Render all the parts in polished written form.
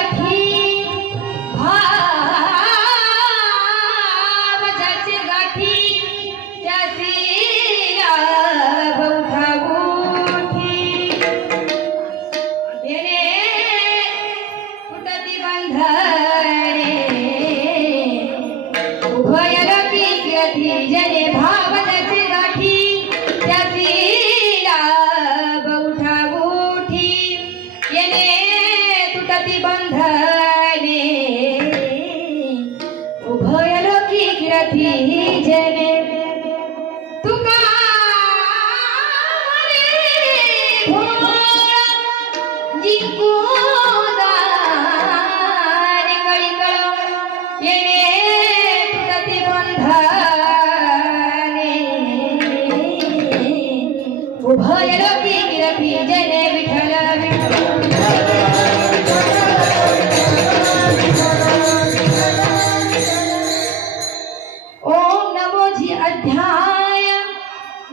गाठी भाव ज्याचे गाठी त्याची बहुठागुठी येणे फुटती बंधने उभय लौकिक गती जने भाव ज्याचे गाठी त्याची बहुठागुठी येणे तुटती बंधने उभय लौकिक रथी जने तुका जिंकूदार कळीकळ येणे तुटती बंधने उभय लौकिक रथी जने विठ्ठल ओम नमोजी अध्याय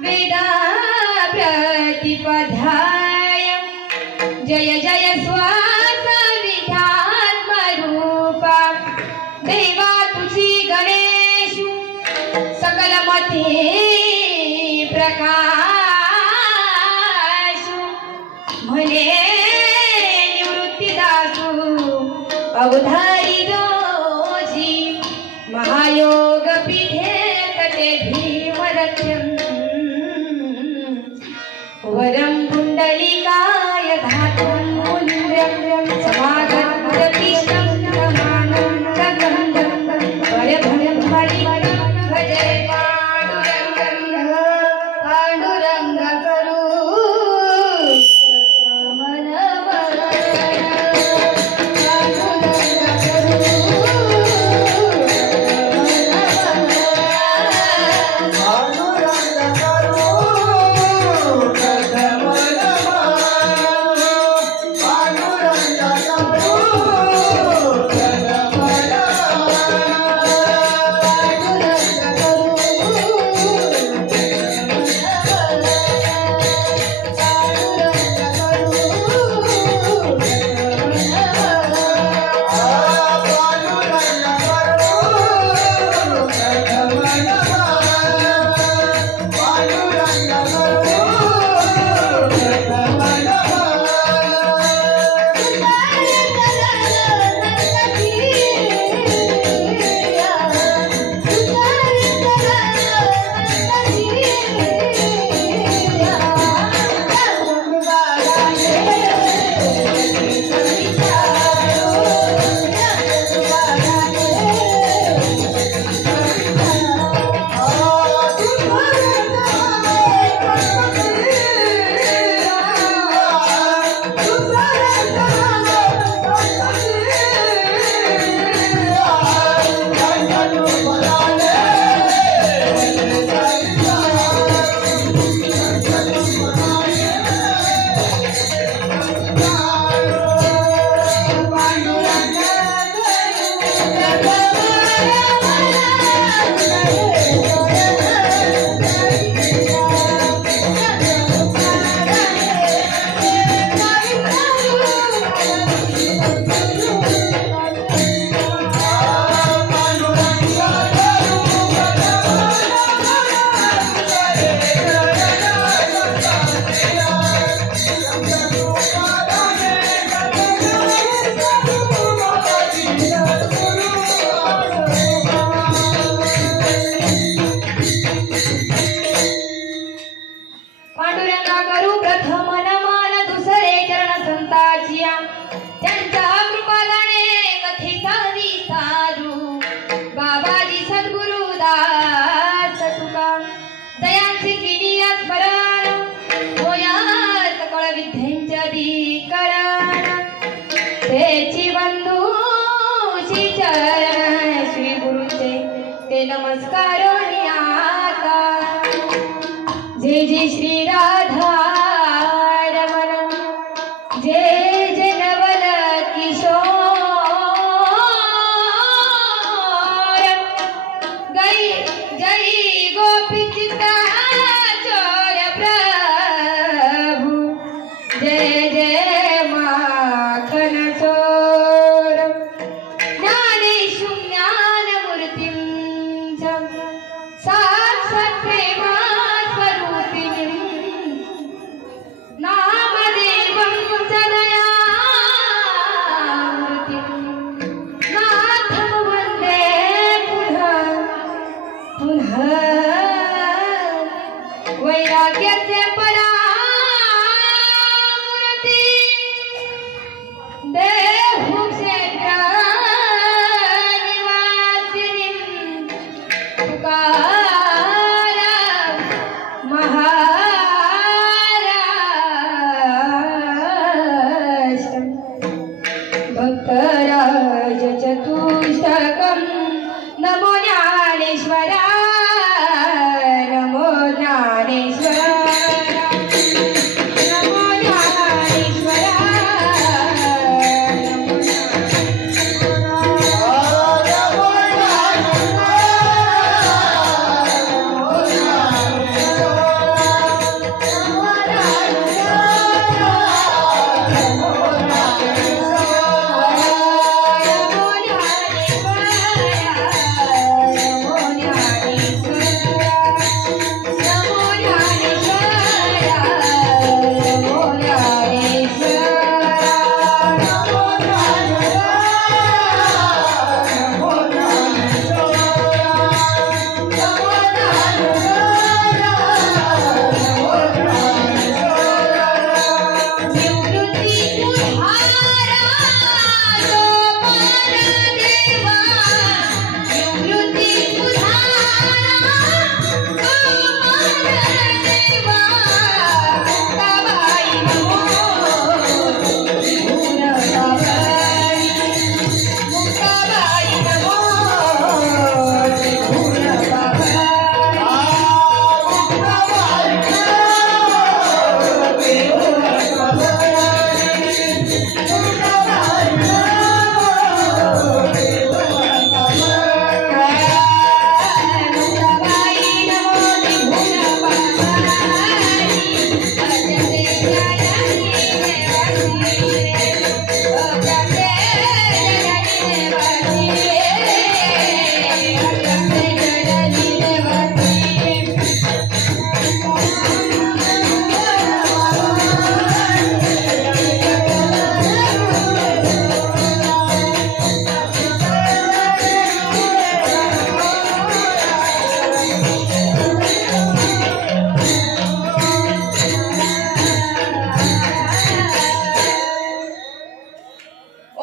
वेदा प्रतिपदाय जय जय श्वास विधात्मरूपा देवा तुझी गणेशु सकलमती प्रकाशु म्हणे निवृत्तीदासु अवधारी दोषी महायोग पीठे तटे भीमरथ्यं वरं कुंडलिकाय धातुं मूल्यं समागतकृष्णं समानं गगनं वरभरं मणिमणिं भजे पाण्डुरङ्गं पाण्डुरङ्ग करू ते नमस्कार आता जय जय श्री राधा रमण जय जय नवल किशोर जय गोपी चित्ता चोर प्रभु जय जय माखन चोर देहु क्षेत्र निवासिनीं तुकाराम महाराष्ट्रम् भक्तराज चतुष्टकं नमो ज्ञानेश्वरा नमो ज्ञानेश्वरा नमो ज्ञानेश्वरा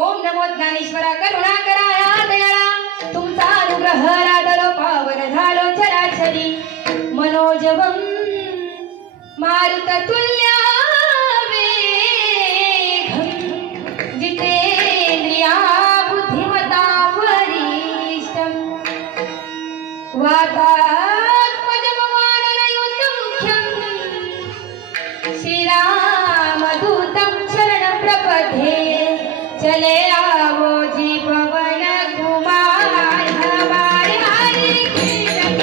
ओम नमो ज्ञानेश्वरा करुणाकराया दयाळा तुमचा अनुग्रह लादलो पावन झालो चराचरी मनोजवं मारुततुल्य वेगं जितेन्द्रिया बुद्धिमता वरिष्ठं वातात्मजममाननयुतमुख्यं श्रीरामदूतं शरणप्रपद्ये चले आवो जी पवन कुमार हमारे हरि कृष्ण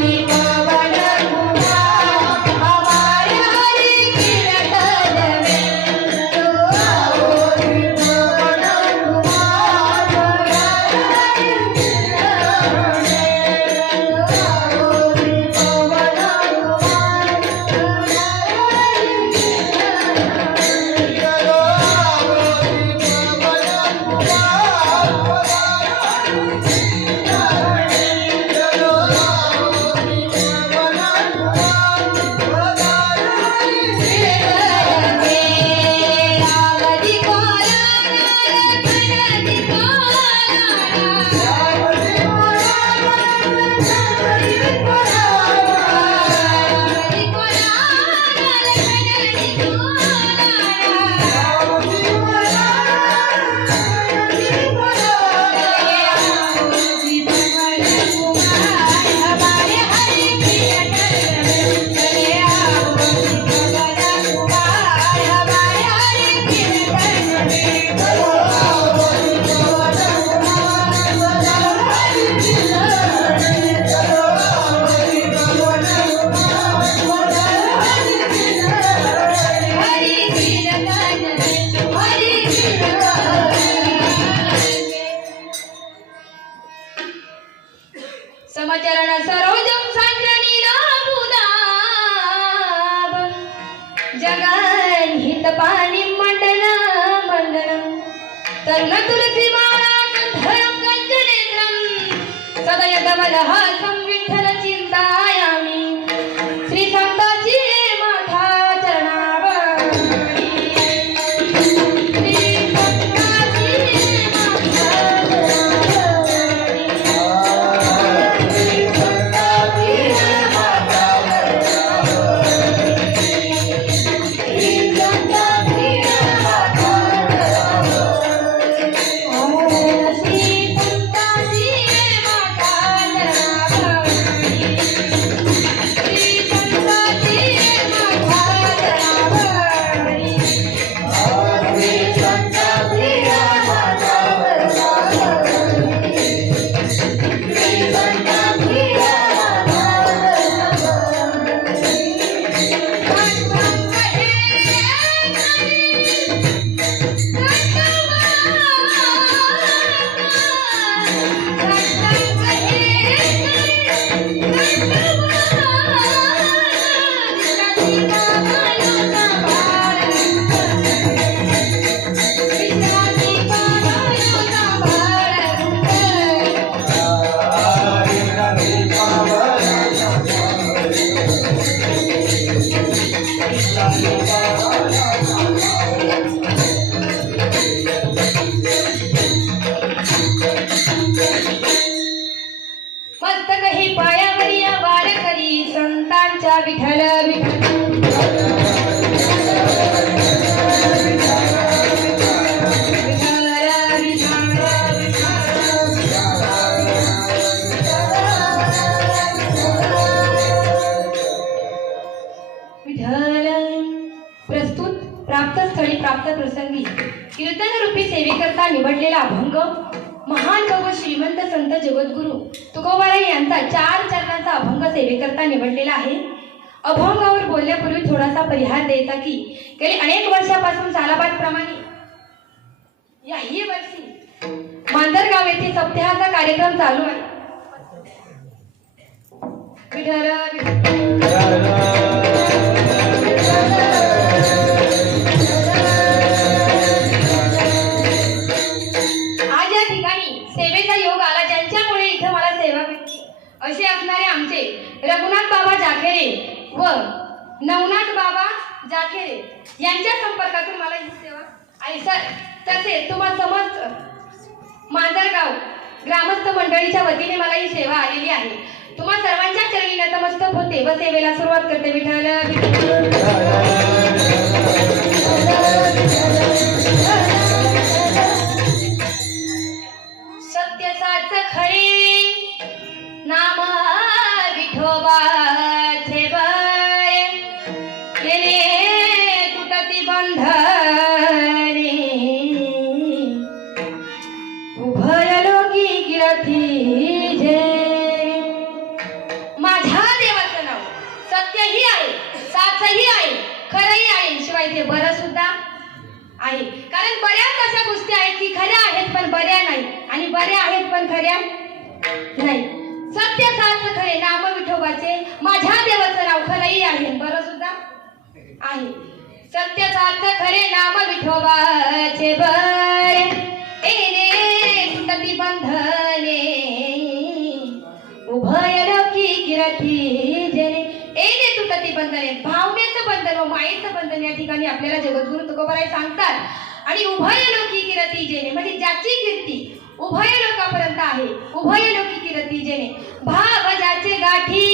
जी पवन कुमार हमारे हरि कृष्ण जी पवन कुमार हमारे समचरण सरोजं सान्द्रनीलाभूदाभ जगन्हितपाणिं मण्डनं तरुण तुलसीमाला गन्धरं कञ्चनेत्रं सदय कमलहासं विठ्ठल चिन्तायामि श्री संताची माथा चरणावरी प्राप्त स्थळी प्राप्त प्रसंगी कीर्तन रूपी सेवेकरता निवडलेला अभंग महान भगवत श्रीमंत संत जगद्गुरु तुकोबाराय यांचा 4 चरणांचा अभंग सेवेकरता निवडलेला आहे. अभंगावर बोलण्यापूर्वी थोडासा परिहार द्यायचा की गेली अनेक वर्षापासून सालाबाद प्रमाणे याही वर्षी मांजरगाव येथे सप्ताहाचा कार्यक्रम चालू आहे. आज या ठिकाणी सेवेचा योग आला, ज्यांच्यामुळे इथं मला सेवा भेटली असे असणारे आमचे रघुनाथ बाबा जाखेरे व नवनाथ बाबा जाखेरे यांच्या संपर्कातून मला ही सेवा आणि तसेच तुम्हा समस्त मांजरगाव ग्रामस्थ मंडळीच्या वतीने मला ही सेवा आलेली आहे. तुम्हा सर्वांच्या चरणी नतमस्तक होते व सेवेला सुरुवात करते. विठ्ठल सत्य साच खरे नाम विठोबाचे बळे केले तुटती बंधने उभय लोकी कीर्ती जे. माझ्या देवाचं नाव सत्यही आहे, साचही आहे, खरंही आहे, शिवाय ते बरं सुद्धा आहे. कारण बऱ्याच अशा गोष्टी आहेत की खऱ्या आहेत पण बऱ्या नाही आणि बऱ्या आहेत पण खऱ्या नाही. सत्य साच खरे नाम विठोबाचे, माझ्या देवाचं नाव खरंही आहे बरं सुद्धा आहे. सत्य साच खरे नाम विठोबाचे बरे एने तुटती बंधने उभय लोकी कीर्ती जेने. एने तुटती बंधने, भावनेचं बंधन व मायेचं बंधन या ठिकाणी आपल्याला जगद्गुरु तुकोबाराय सांगतात. आणि उभय लोकी कीर्ती जेने म्हणजे ज्याची कीर्ती उभय लोकांपर्यंत आहे, उभय लोकी कीर्ती जेने. भाव ज्याचे गाठी,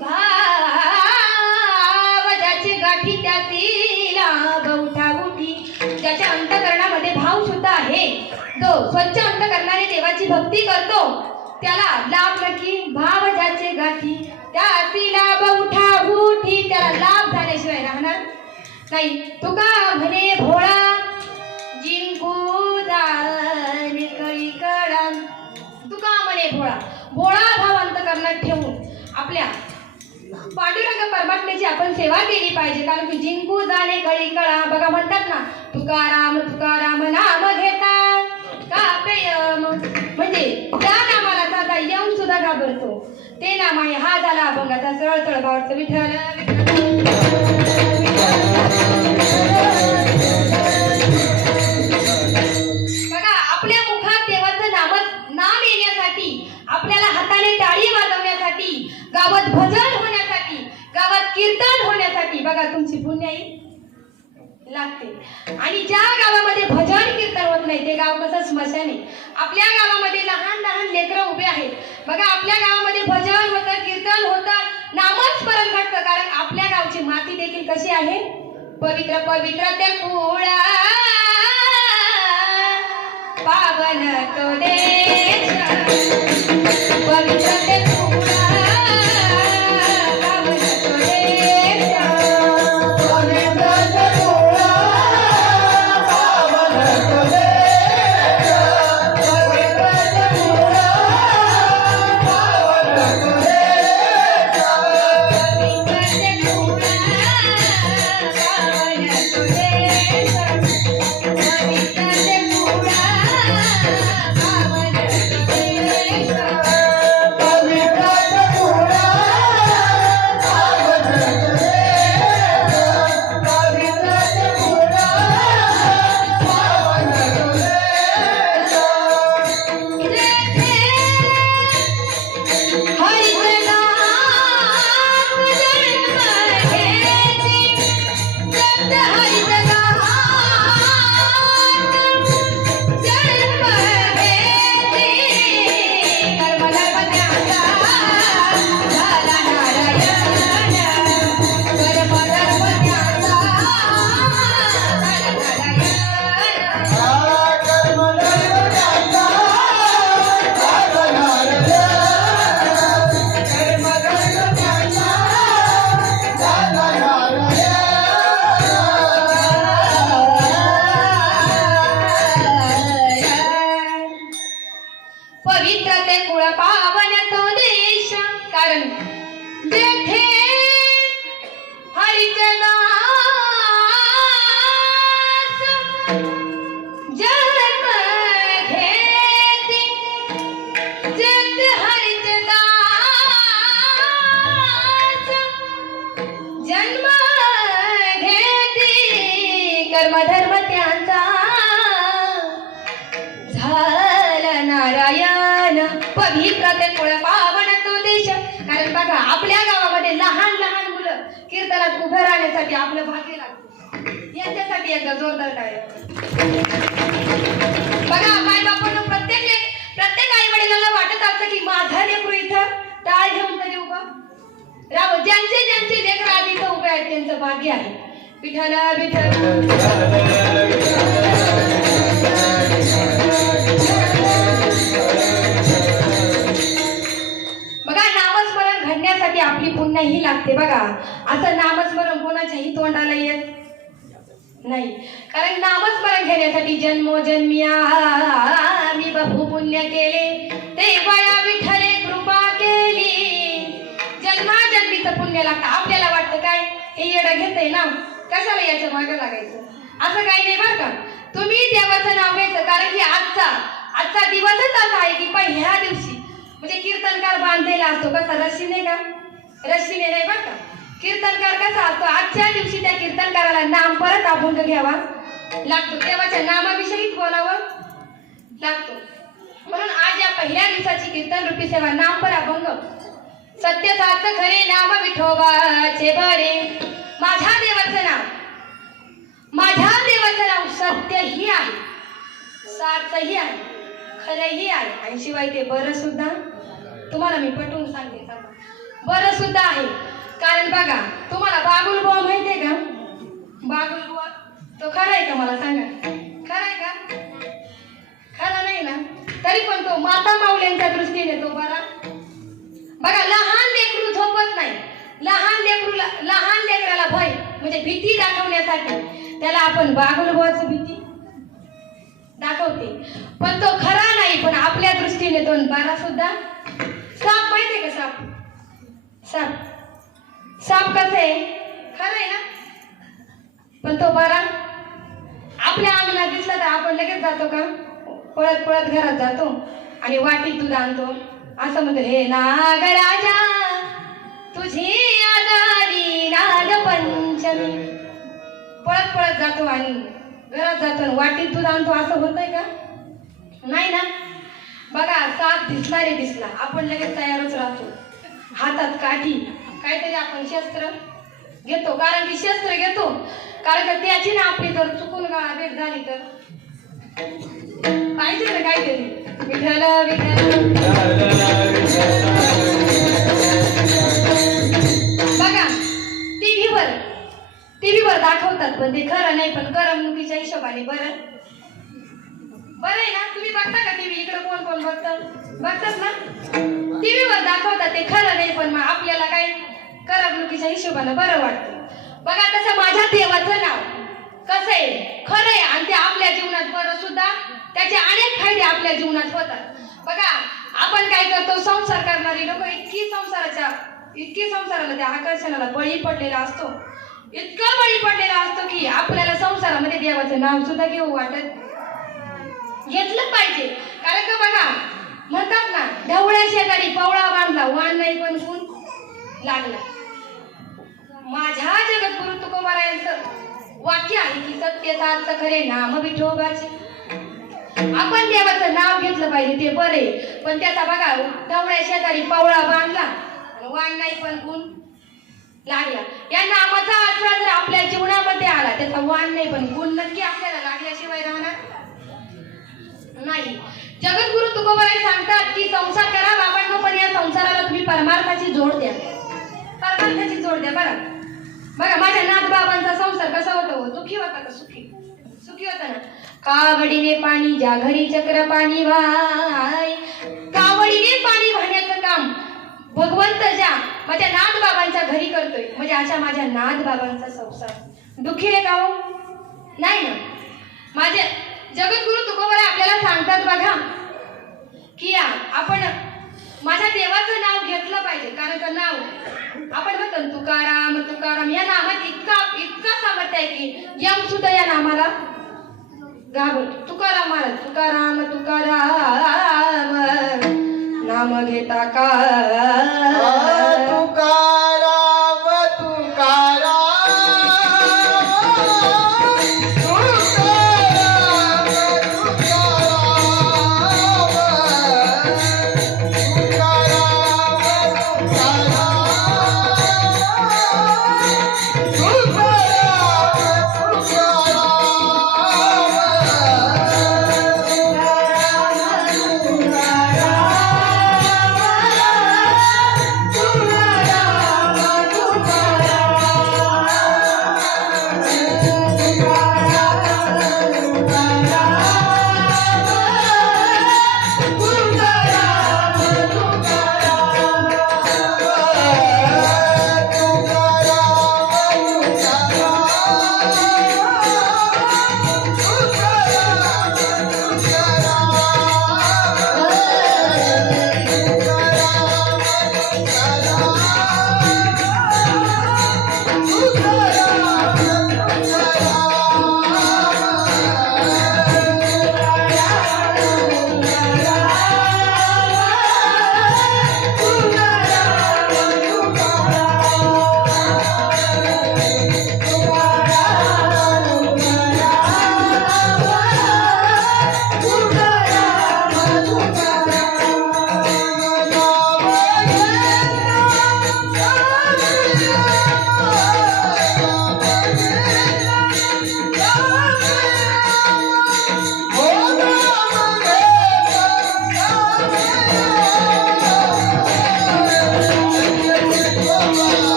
भाव ज्याचे गाठी त्याची लाभ उठाउठी. ज्याच्या अंतकरणामध्ये भाव सुद्धा आहे, जो स्वच्छ अंतकरणाने देवाची भक्ती करतो त्याला लाभ नक्की. भाव ज्याचे गाठी त्याची लाभ उठाउठी, त्याला लाभ झाल्याशिवाय राहणार नाही. तुका म्हणे भोळा जिंकू जाणे कळी कळा. तुका म्हणे भोळा, भोळा भाव अंतकरणात ठेवून आपल्या पांडुरंग परमात्म्याची आपण सेवा केली पाहिजे. कारण की जिंकू जाणे कळी कळा. बघा म्हणतात ना, तुकाराम तुकाराम नाम घेता का प्रेम, म्हणजे त्या नामाला साधा येऊन सुद्धा घाबरतो ते नाम आहे. हा झाला अभंगाचा सरळ तळभावाचा. विठ्ठल बघा, आपल्या मुखात देवाचं नाम येण्यासाठी, आपल्याला हाताने टाळी वाजवण्यासाठी, गावात भजन होण्यासाठी, गावात कीर्तन होण्यासाठी बघा तुमची पुण्याई लागते. आणि ज्या गावामध्ये भजन कीर्तन होत नाही ते गाव कसं स्मशान आहे. आपल्या गावामध्ये लहान लहान लेकरं उभे आहेत. बघा आपल्या गावामध्ये भजन होतं, कीर्तन होतं, नामस्मरण घडतं. कारण आपल्या गावची माती देखील कशी आहे, पवित्र. पवित्र ते कुळा पावन तो देश, पवित्र ते कुळा पावन तो देश, पवित्र ते कुळा पावन तो देश, पवित्र ते कुळा पावन तो देश, पवित्र ते कुळा पावन तो देश, पवित्र ते कुळा पावन कर्म धर्म त्यांचा झाला नारायण पवित्र कुळ पावन तो देश. कारण बघा आपल्या गावामध्ये लहान लहान मुलं कीर्तनात उभं राहण्यासाठी आपलं भाग्य लागतं. यांच्यासाठी एकदा जोरदार टाळ्या. बघा माय बापांना प्रत्येक आई वडिलांना वाटत असतं की माझा लेकरू इथं टाळ घेऊन तरी उभा राव. ज्यांचे लेकर आधी इथं उभे आहेत त्यांचं भाग्य आहे. विठ्ठल विठ्ठल बघा नामस्मरण घडण्यासाठी आपली पुण्य ही लागते. बघा असं नामस्मरण कोणाच्याही तोंडाला येत नाही. कारण नामस्मरण घेण्यासाठी जन्मोजन्मी आम्ही बहु पुण्य केले देवया विठ्ठले कृपा केली. जन्माजन्मीचं पुण्य लागतं. आपल्याला वाटतं काय हे येडं घेतंय ना कशाला याच्या मागे लागायचं असं काही नाही बरं का. तुम्ही देवाचं नाव घ्यायचं. कारण की आजचा दिवसच असा आहे की पहिल्या दिवशी म्हणजे कीर्तनकार बांधलेला असतो कसा रस्सीने का रस्सीने नाही बरं का. कीर्तनकार कसा असतो आजच्या दिवशी त्या कीर्तनकाराला नाम परत अभंग घ्यावा लागतो. देवाच्या नामाविषयीच बोलावं लागतो. म्हणून आज या पहिल्या दिवसाची कीर्तन रूपी सेवा नाम पर अभंग. सत्य साच खरे नाम विठोबाचे बरे. माझ्या देवाचं नाव सत्यही आहे साचही आहे खरंही आहे आणि शिवाय ते बरं सुद्धा. तुम्हाला मी पटवून सांगते बरं सुद्धा आहे. कारण बघा तुम्हाला बागुलबुवा माहितीये का. बागुलबुवा तो खरा आहे का मला सांगा. खरा आहे का. खरा नाही ना. तरी पण तो माता माऊल्यांच्या दृष्टीने तो बरा. बघा लहान लेकरू झोपत नाही. लहान लेकराला भय म्हणजे भीती दाखवण्यासाठी त्याला आपण बागुलबुवाची भीती दाखवते. पण तो खरा नाही. पण आपल्या दृष्टीने तो बरा सुद्धा. साप माहितीये का साप कसं आहे खरं आहे ना. पण तो बरा आपल्या अंगणात दिसला तर आपण लगेच जातो का पळत पळत घरात जातो आणि वाटीत दूध आणतो. असं म्हणतो हे नागराजा तुझी आजारी नागपंचमी. पळत पळत जातो आणि घरात जातो आणि वाटीत दूध आणतो. असं होतंय का नाही ना. बघा साप दिसला आपण लगेच तयारच राहतो. हातात काठी काहीतरी आपण शस्त्र घेतो. कारण की शस्त्र घेतो कारण का त्याची ना आपली जर चुकून भेट झाली तर पाहिजे ना काहीतरी. विठ्ठल विठ्ठल बघा टीव्हीवर दाखवतात पण ते खरं नाही. पण करमणुकीच्या हिशोबाने बरं आहे ना. तुम्ही बघता का टीव्ही. इकडे कोण बघतात ना. टीव्हीवर दाखवतात ते खरं नाही पण मग आपल्याला काय करमणुकीच्या हिशोबाने बरं वाटतं. बघा तसं माझ्या देवाचं नाव कसं आहे खरं आहे आणि ते आपल्या जीवनात बरं सुद्धा. त्याचे अनेक फायदे आपल्या जीवनात होतात. बघा आपण काय करतो संसार करणारी लोक इतकी संसाराला त्या आकर्षणाला बळी पडलेला असतो. इतका बळी पडलेला असतो की आपल्याला संसारामध्ये देवाचं नाव सुद्धा घेऊ घेतलं पाहिजे. कारण का बघा म्हणतात ना ढवळ्या शेजारी पवळा बांधला वाण नाही पण गुण लागला. माझ्या जगद्गुरु तुकोबारायांचं वाक्य आहे की सत्य साच खरे नाम विठोबाचे. आपण देवाचं नाव घेतलं पाहिजे ते बरे. पण त्याचा बघा ढवळ्या शेजारी पवळा बांधला वाण नाही पण गुण लागला. या नामाचा आसरा जर आपल्या जीवनामध्ये आला त्याचा वाण नाही पण गुण नक्की आपल्याला लागल्याशिवाय राहणार नाही. जगद्गुरु तुकोबाराय सांगतात की संसार करा बाबांनो पण या संसाराला तुम्ही परमार्थाची जोड द्या. बघा माझ्या नाथबाबांचा संसार कसा होता. सुखी होता का सुखी होता ना. कावडीने पाणी ज्या घरी चक्र पाणी वाय. कावडीने पाणी वाहण्याचं काम भगवंत ज्या माझ्या नाथबाबांच्या घरी करतोय म्हणजे अशा माझ्या नाथबाबांचा संसार दुःखी आहे का हो नाही ना. माझे जगद्गुरु तुकोबाराय आपल्याला सांगतात बघा की आपण माझ्या देवाचं नाव घेतलं पाहिजे. कारण का नाव आपण म्हणतो तुकाराम या नामात इतका सामर्थ्य आहे की यम सुद्धा या नामाला घाबरतो. तुकाराम महाराज तुकाराम नाम घेता का तुकाराम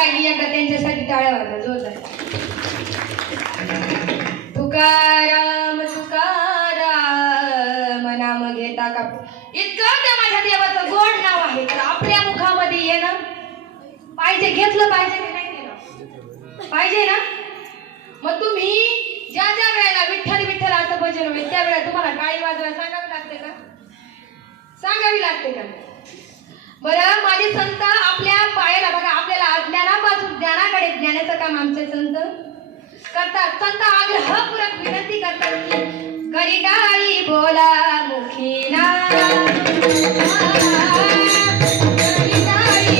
गायली एकदा त्यांच्यासाठी टाळ्या वाजवा जोरदार. तुकाराम तुकाराम नाम घेता का इतकं त्या माझ्या देवाचं गोड नाव आहे. तर आपल्या मुखामध्ये येणं पाहिजे, घेतलं पाहिजे की नाही केलं पाहिजे ना. मग तुम्ही ज्या ज्या वेळेला विठ्ठल विठ्ठल असं भजन होईल त्या वेळेला तुम्हाला टाळी वाजवायला सांगावी लागते का? सांगावी लागते का? बरं माझे संत आपल्या पायाला बघा, आपल्याला अज्ञानापासून ज्ञानाकडे ज्ञानाचं काम आमचे संत करतात. संत आग्रहपूर्वक विनंती करतात की करी टाळी बोला मुखी ना, करी टाळी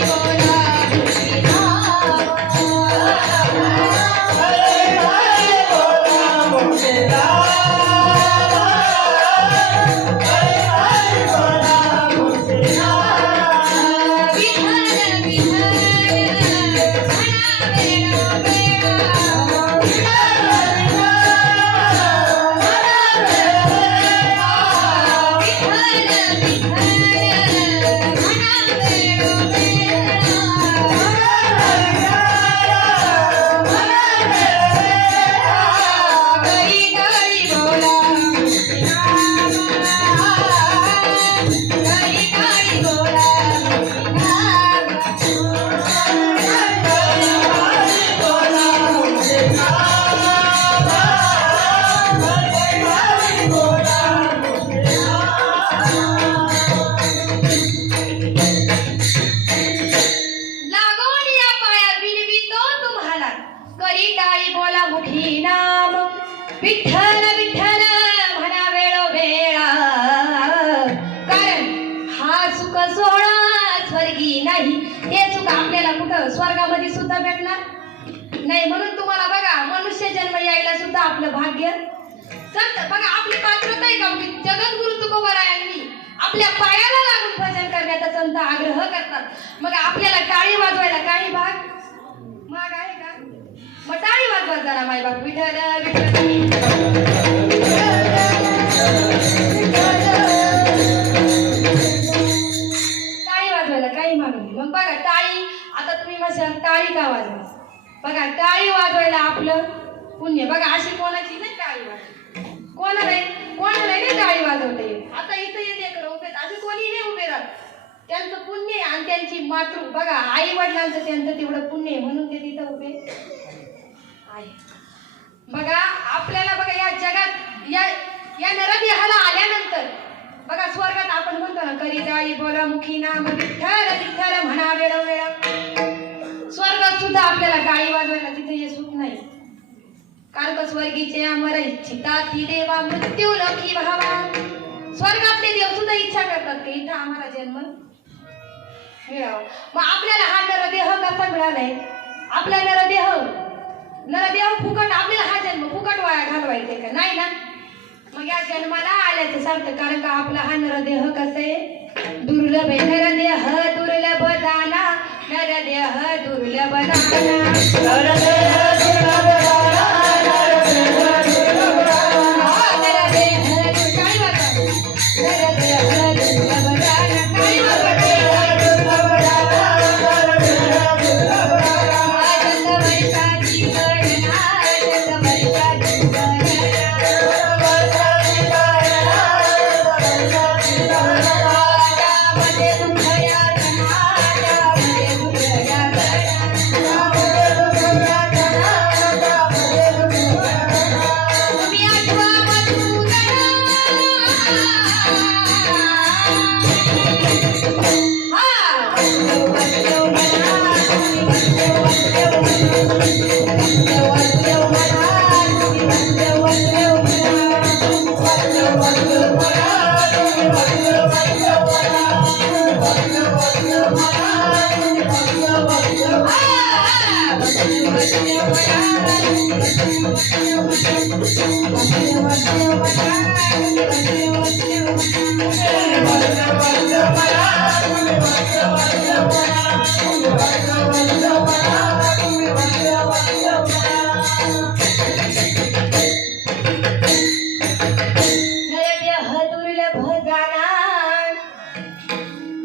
बोला मुखी ना. विठ्ठल विठ्ठल म्हणा वेळोवेळा, कारण हा सुख सोहळा स्वर्गी नाही. हे सुख आपल्याला कुठं स्वर्गामध्ये सुद्धा भेटणार नाही. म्हणून तुम्हाला बघा मनुष्य जन्म यायला सुद्धा आपलं भाग्य संत बघा. आपली पात्रता आहे का? जगद्गुरु तुकोबारायांनी आपल्या पायाला लागून भजन करण्याचा संत आग्रह करतात. मग आपल्याला टाळी वाजवायला काही भाग माग आहे का? मग टाळी वाजवा जरा माय बाप. विठ्ठल विठ्ठल टाळी वाजवायला काही माग नाही. मग बघा टाळी, आता तुम्ही म्हणाल टाळी का वाजवा? बघा टाळी वाजवायला आपलं पुण्य बघा. अशी कोणाची नाही टाळी वाजवा, कोणाला नाही टाळी वाजवता येत. आता इथं येते उभे असे कोणी नाही उभे राहत. त्यांचं पुण्य आहे आणि त्यांची मातृ बघा आई वडिलांचं त्यांचं तेवढं पुण्य आहे म्हणून ते तिथं उभे आहे. बघा आपल्याला बघा या जगात या नरदेहाला आल्यानंतर बघा स्वर्गात आपण म्हणतो ना करी टाळी बोला मुखी नाम विठ्ठल विठ्ठल म्हणा वेळोवेळा. स्वर्गात सुद्धा आपल्याला टाळी वाजवायला तिथे हे सुख नाही. कारण का स्वर्गीचे अमर इच्छिता ती देवा मृत्यू लखी भावा. स्वर्गातले देव सुद्धा इच्छा करतात की इथं आम्हाला जन्म मिळावा. मग आपल्याला हा नरदेह कसा मिळालाय? आपला नरदेह फुकट, आपल्याला हा जन्म फुकट वाया घालवायचा का नाही ना. मग या जन्माला आल्याचं सांगतं. कारण का आपला हा नरदेह कसं आहे? दुर्लभ आहे. नरदेह दुर्लभ दाना, नरदेह दुर्लभ दाना,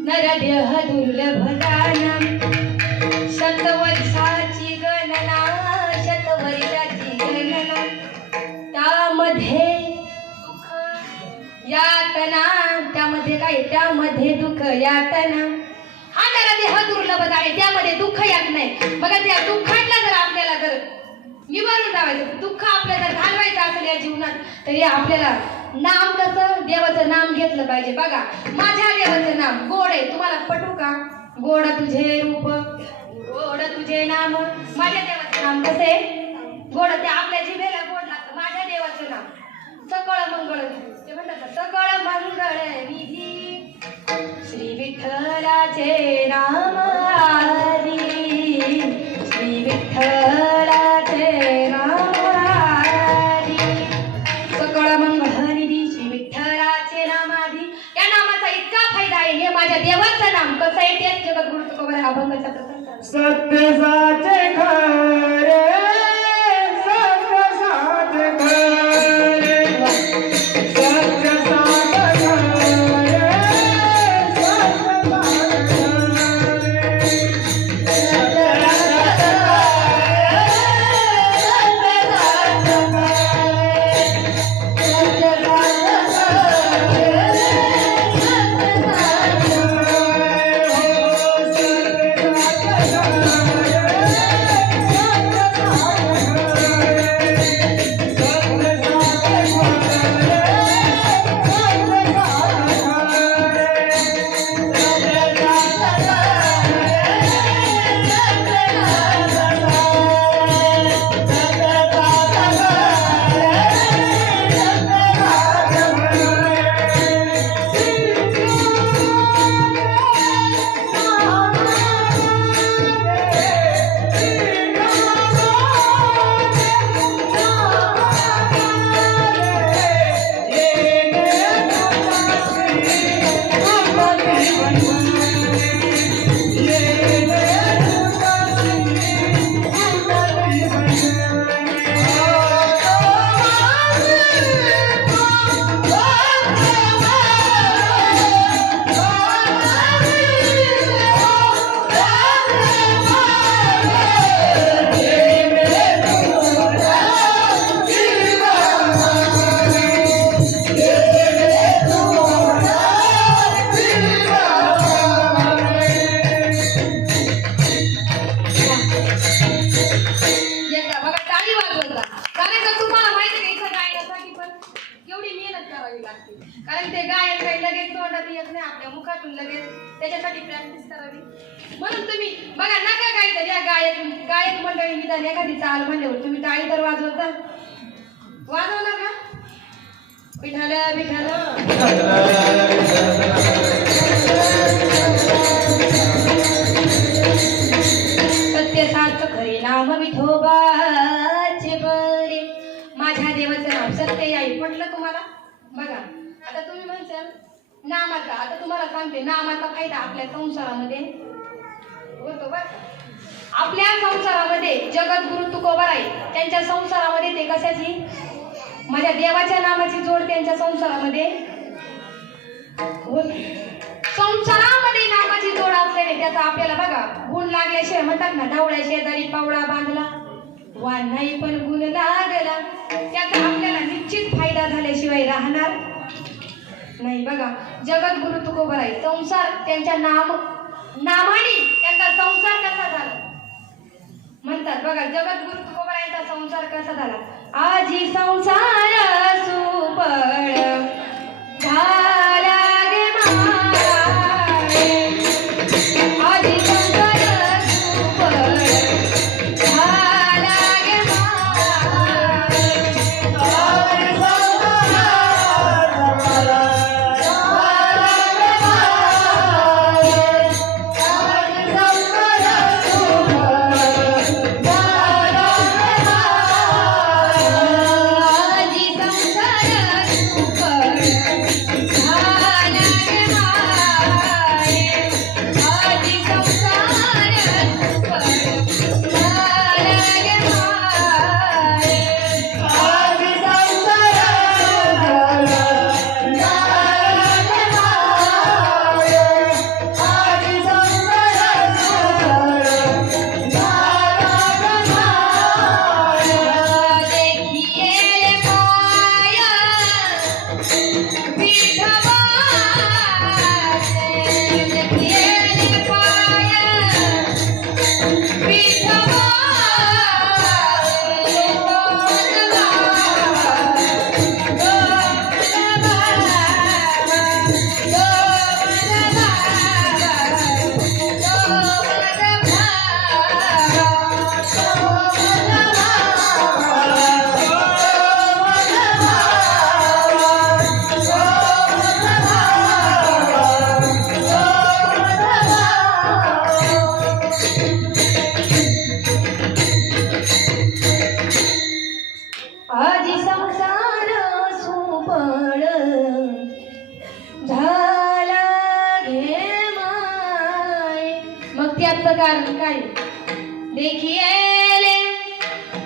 नरदेह दुर्लभ दाना शतवर्षाची गणना, शतवर्षाची गणना, त्यामध्ये दुःख यातना, त्यामध्ये काय, त्यामध्ये दुःख यातना, हा जरा देह दुर्लभच आहे, त्यामध्ये दुःख यात नाही. बघा त्या दुःखातला जर आपल्याला जर निवारून जावायचं, दुःख आपल्याला जर घालवायचं असेल या जीवनात, तरी आपल्याला नाम कसं, देवाचं नाम घेतलं पाहिजे. बघा माझ्या देवाचं नाम गोड आहे, तुम्हाला पटू का? गोड तुझे रूप, गोड तुझे नाम. माझ्या देवाचं नाम कसं आहे, गोड. ते आपल्या जिभेला गोड लागतं. माझ्या देवाचं नाम सकळ मंगळ, ते म्हणतात सकळ मंगळ निधी, श्री विठ्ठलाचे नाम आदी, श्री विठ्ठलाचे नाम आदी, सकळ मंगळ निधी, श्री विठ्ठलाचे नाम आदी. या नामाचा इतका फायदा आहे. हे माझ्या देवाचं नाम कसं आहे ते जगद्गुरु तुकोबा अभंगाचा प्रसंग. सत्य साचे खरे, सत्य साचे खरे, सत्य साचे खरे, सत्य कारण ते गायन काही लगेच तोंडात येत नाही, आपल्या मुखातून लगेच, त्याच्यासाठी प्रॅक्टिस करावी. म्हणून तुम्ही बघा नका काहीतरी या गायक मंडळी निदान एखादी चाल म्हणल्यावर तुम्ही टाळी तर वाजवता, वाजवणार का? विठाल विठाल सत्य साच खरे नाम विठोबाचे बरे. माझ्या देवाचं नाव सत्य आहे. म्हटलं तुम्हाला. बघा आता तुम्ही म्हणसाल नामाचा, आता तुम्हाला सांगते नामाचा फायदा आपल्या संसारामध्ये होतो. बरं आपल्या संसारामध्ये जगद्गुरु तुकोबा आहे, त्यांच्या संसारामध्ये ते कशाची, माझ्या देवाच्या नामाची जोड त्यांच्या संसारामध्ये होती. संसारामध्ये नामाची जोड असल्याने त्याचा आपल्याला बघा गुण लागल्याशिवाय म्हणतात ना, ढवळ्या शेजारी पावडा बांधला वाण नाही पण गुण लागला, त्याचा आपल्याला निश्चित फायदा झाल्याशिवाय राहणार नाही. बघा जगद्गुरु तुकोबा आहे, संसार त्यांच्या नामाने त्यांचा संसार कसा झाला म्हणतात. बघा जगद्गुरु तुकोबा यांचा संसार कसा झाला. आजी संसार सुपळ झाला गे माये, आजी संसार सुपळ झाला गे माये, आजी संसार सुपळ त्याचं कारण काय? देखिएले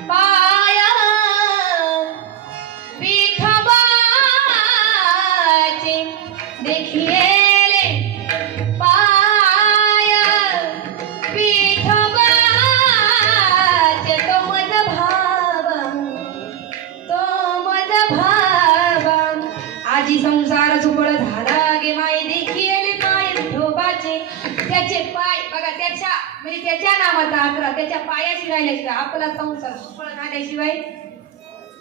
पाया विठोबाचे, देखिएले पाया विठोबाचे, तो मज भावा आजी संसार सुपळ झाला गे माय, देखिएले पाय विठोबाचे. त्याचे पाय बघा, त्याच्या म्हणजे त्याच्या नावाचा आसरा त्याच्या पायाशी राहिल्याशिवाय आपला संसार सुफळ झाल्याशिवाय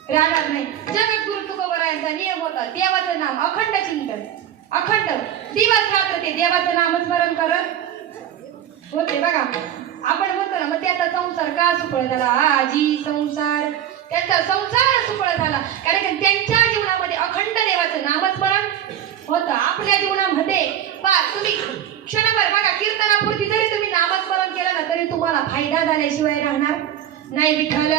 राहणार नाही. जगद्गुरु तुकोबरायांचा नियम होता, देवाचं नाम अखंड चिंतन, अखंड दिवस रात्र ते देवाचं नामस्मरण करत होते. बघा आपण म्हणतो ना, मग त्याचा संसार का सुफळ झाला? आजी संसार, त्यांचा संसार सुफळ झाला कारण की त्यांच्या जीवनामध्ये अखंड देवाचं नामस्मरण होतं. आपल्या जीवनामध्ये तुम्ही क्षणभर बघा, कीर्तनापुरती जरी तुम्ही नामस्मरण केलं ना तरी तुम्हाला फायदा झाल्याशिवाय राहणार नाही. विठ्ठल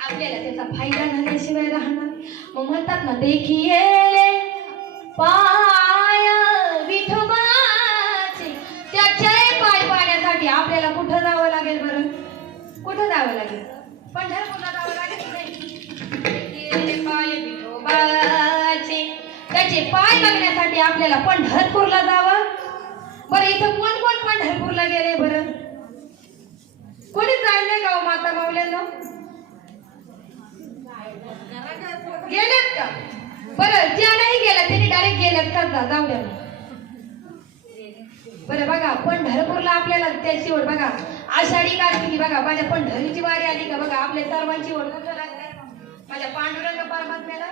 आपल्याला त्याचा फायदा झाल्याशिवाय राहणार. मग म्हणतात ना, देखिएले पाय विठोबाचे, त्याचे पाय पाण्यासाठी आपल्याला कुठं जावं लागेल बरं? कुठं जावं लागेल? पंढरपूरला जावं लागेल की नाही? देखिएले पाय विठोबाचे, त्याचे पाय बघण्यासाठी आपल्याला पंढरपूरला जावं. बरं इथं कोण कोण पंढरपूरला गेले बरं? कोणी जाणलंय का माता माऊल्यांना? गेलेत का? बरं ज्या नाही गेला त्यांनी डायरेक्ट गेलेत का? जाऊ द्या. बरं बघा, पंढरपूरला आपल्याला त्याची ओढ बघा, आषाढी कार्तिकी बघा, माझ्या पंढरीची वारी आली का बघा, आपल्या सर्वांची ओढ माझ्या पांडुरंग परमात्म्याला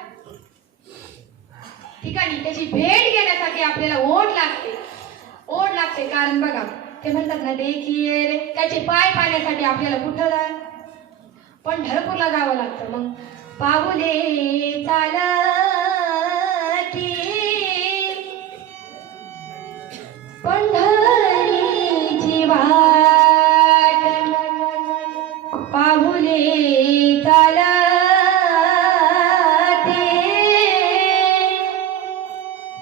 ठिकाणी त्याची भेट घेण्यासाठी आपल्याला ओढ लागते, ओढ लागते. कारण बघा ते म्हणतात ना, देखिए त्याचे पाय पाण्यासाठी आपल्याला कुठं जाय? पंढरपूरला जावं लागतं. मग पाऊले चालती पंढरीची वाट, पाऊले चालती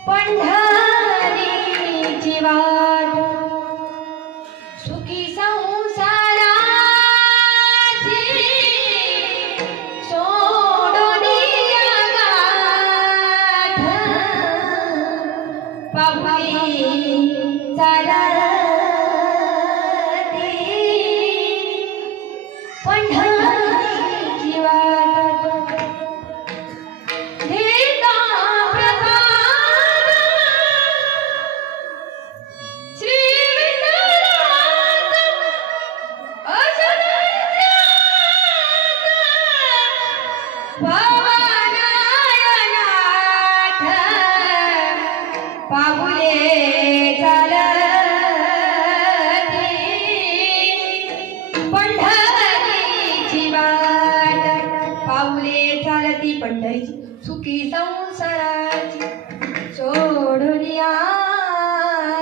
पंढरीची वाट, सुखी संसाराची पंढरीची वाट, घेता प्रसाद श्री विठ्ठलाचा असनाथ भावनायनाथ, पाऊले चालती पंढरीची वाट, पाऊले चालती पंढरीची, सुखी संसाराची सोडून या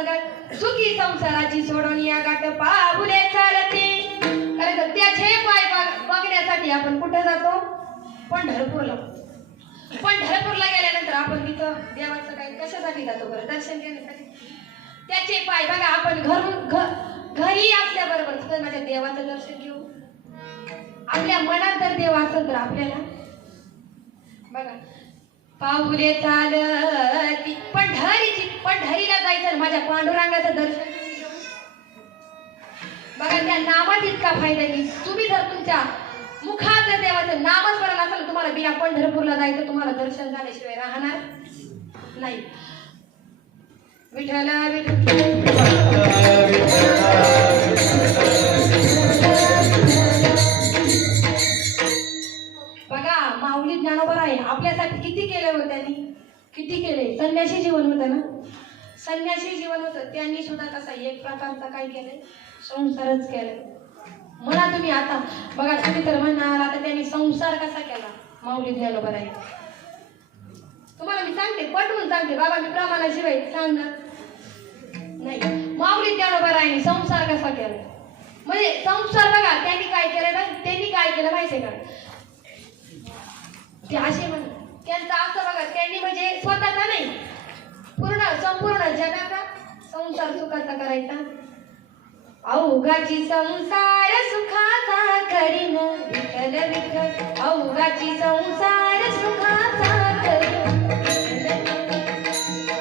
गाठ, सुखी संसाराची सोडून या गाठ, पाऊले चालती. कारण त्याचे पाय बघण्यासाठी आपण कुठे जातो? पंढरपूरला. पंढरपूरला गेल्यानंतर आपण तिथं देवाचं काही कशासाठी जातो बरं? दर्शन घेण्यासाठी. त्याचे पाय बघा, आपण घरी असल्याबरोबर तिथं माझ्या देवाचं दर्शन घेऊ. आपल्या मनात जर देव असेल तर आपल्याला बघा, पाऊले चालती पंढरीची, पंढरीला जायचं माझ्या पांडुरंगाचं दर्शन घेऊ. बघा त्या नामात इतका फायदा आहे. तुम्ही जर तुमच्या मुखात जर देवाचं नामस्मरण असेल, तुम्हाला बिना पंढरपूरला जायचं तुम्हाला दर्शन झाल्याशिवाय राहणार नाही. विठ्ठला बघा, माऊली ज्ञानोबा आहे आपल्यासाठी किती केलं होतं त्यांनी, किती केले. संन्यासी जीवन होतं ना, संन्यासी जीवन होतं. त्यांनी सुद्धा कसा एक प्रकारचा काय केलंय? संसारच केलाय. म्हणा तुम्ही आता बघा, तुम्ही तर म्हणणार आता त्यांनी संसार कसा केला? माऊली ज्ञानोबा आहे. तुम्हाला मी सांगते, पटवून सांगते बाबा, मी प्रमाणाशिवाय सांगणार नाही. माऊली ज्ञानोबारायांनी संसार कसा केला म्हणजे संसार बघा त्यांनी काय केलं ना त्यांनी काय केलं माहितीये का ते असे म्हण त्यांचं असं बघा त्यांनी म्हणजे स्वतःचा नाही पूर्ण संपूर्ण जगाचा संसार सुखाचा करायचा अवघाची संसार सुखाचा करीन विठ्ठल विठ्ठल अवघाची संसार सुखाचा करीन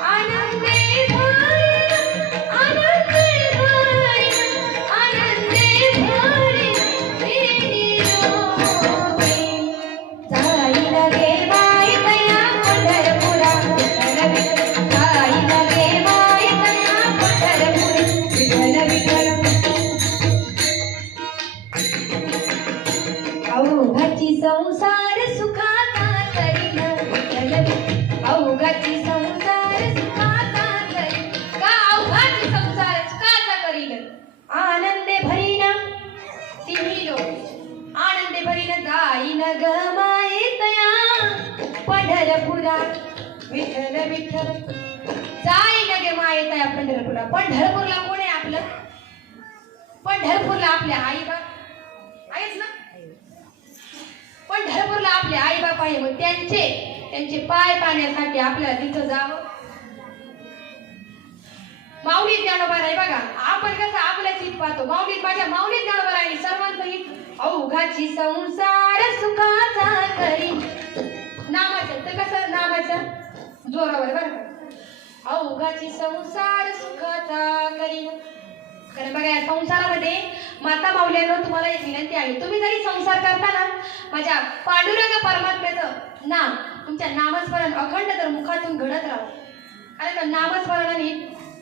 आनंदे भरीन आनंदे भरीन आनंदे भरीन वेणी रोवे जाई लगे बाई तया पंढरपुरा विठ्ठल विठ्ठल जाई लगे बाई तया पंढरपुरा विठ्ठल विठ्ठल अवघाची संसार सुखाचा करीन विठ्ठल विठ्ठल अवघाची संसार सुखाचा करीन का अवघाची संसार सुखाचा करीन आनंदे भरीन तिन्ही लोक आनंदे भरीन जाईन ग माये तया पंढरपुरा विठ्ठल विठ्ठल जाईन ग माये तया पंढरपुरा पंढरपूरला कोण आहे आपलं पंढरपूरला आपल्या आई बाप आहेच ना पंढरपूरला आपले आई बाप आहे मग त्यांचे पाय पाण्यासाठी आपल्याला तिथं जावं माऊली ज्ञानोबा आहे बघा आपण कसं आपल्याच हित पाहतो माऊलीत माझ्या माऊली ज्ञानोबा आहे सर्वांचं हित अवघाची संसार सुखाचा करी नामाचं तर कसं नामाचं जोरावर बरं का अवघाची संसार सुखाचा करी कारण बघा या संसारामध्ये माता माऊलींवर तुम्हाला एक विनंती आहे तुम्ही जरी संसार करताना माझ्या पांडुरंग परमात्म्याचं नाम तुमच्या नामस्मरण अखंड जर मुखातून घडत राहू कारण नामस्मरणाने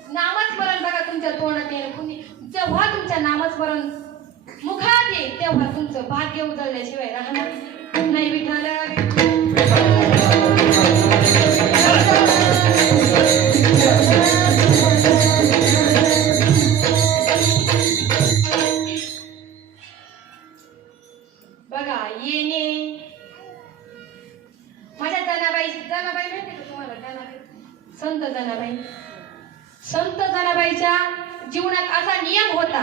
नामस्मरण बघा तुमच्या तोंडात येईल कुणी जेव्हा तुमच्या नामस्मरण मुखात येईल तेव्हा तुमचं भाग्य उजळल्याशिवाय राहणार नाही विठ्ठल बघा येणे माझ्या जनाबाई माहिती का तुम्हाला जनाबाई संत जनाबाईच्या जीवनात असा नियम होता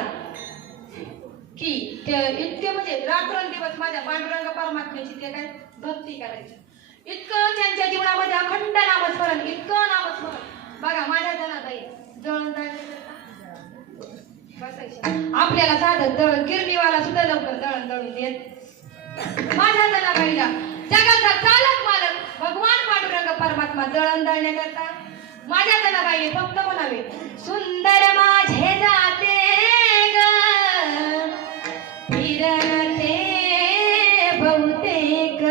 की ते इतके म्हणजे रात्रंदिवस माझ्या पांडुरंग परमात्म्याची ते काय भक्ती करायची इतकं त्यांच्या जीवनामध्ये अखंड नामस्मरण इतकं नामस्मरण बघा माझ्या जनाबाई जळण बसायचं आपल्याला साधं दळण गिरणीवाला सुद्धा लवकर दळण दळून देत माझ्या जनाबाईला जगाचा चालक मालक भगवान पांडुरंग परमात्मा दळण दळण्याकरता माझ्या जनाबाईने फक्त म्हणावे सुंदर माझे जाते ग फिरते बहुतेक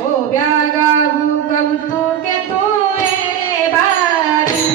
ओ गाऊ कौतुक तोरे बारी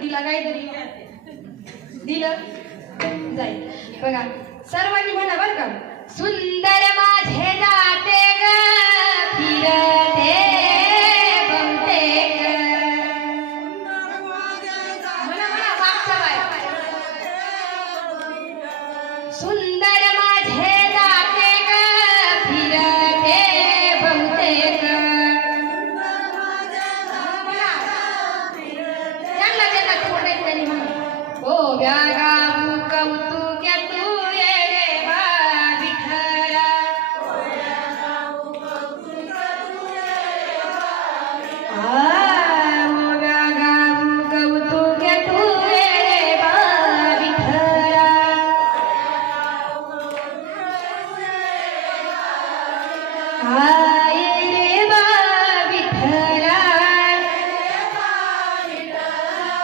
दिलं काहीतरी दिलं जाईल बघा सर्वांनी म्हणा बरं का. सुंदर माझे जाते ग फिरते बहुतेक. म्हणा म्हणा मागच्या बाय. सुंदर माझे जाते ग फिरते बहुतेक. म्हणा त्यांना ज्यांना थोडं त्यांनी म्हणा. ओ व्यागाऊ कौतुक तू ये रे बा विठ्ठला. ओ व्यागाऊ कौतुक तू ये रे बा विठ्ठला. ये रे बा विठ्ठला.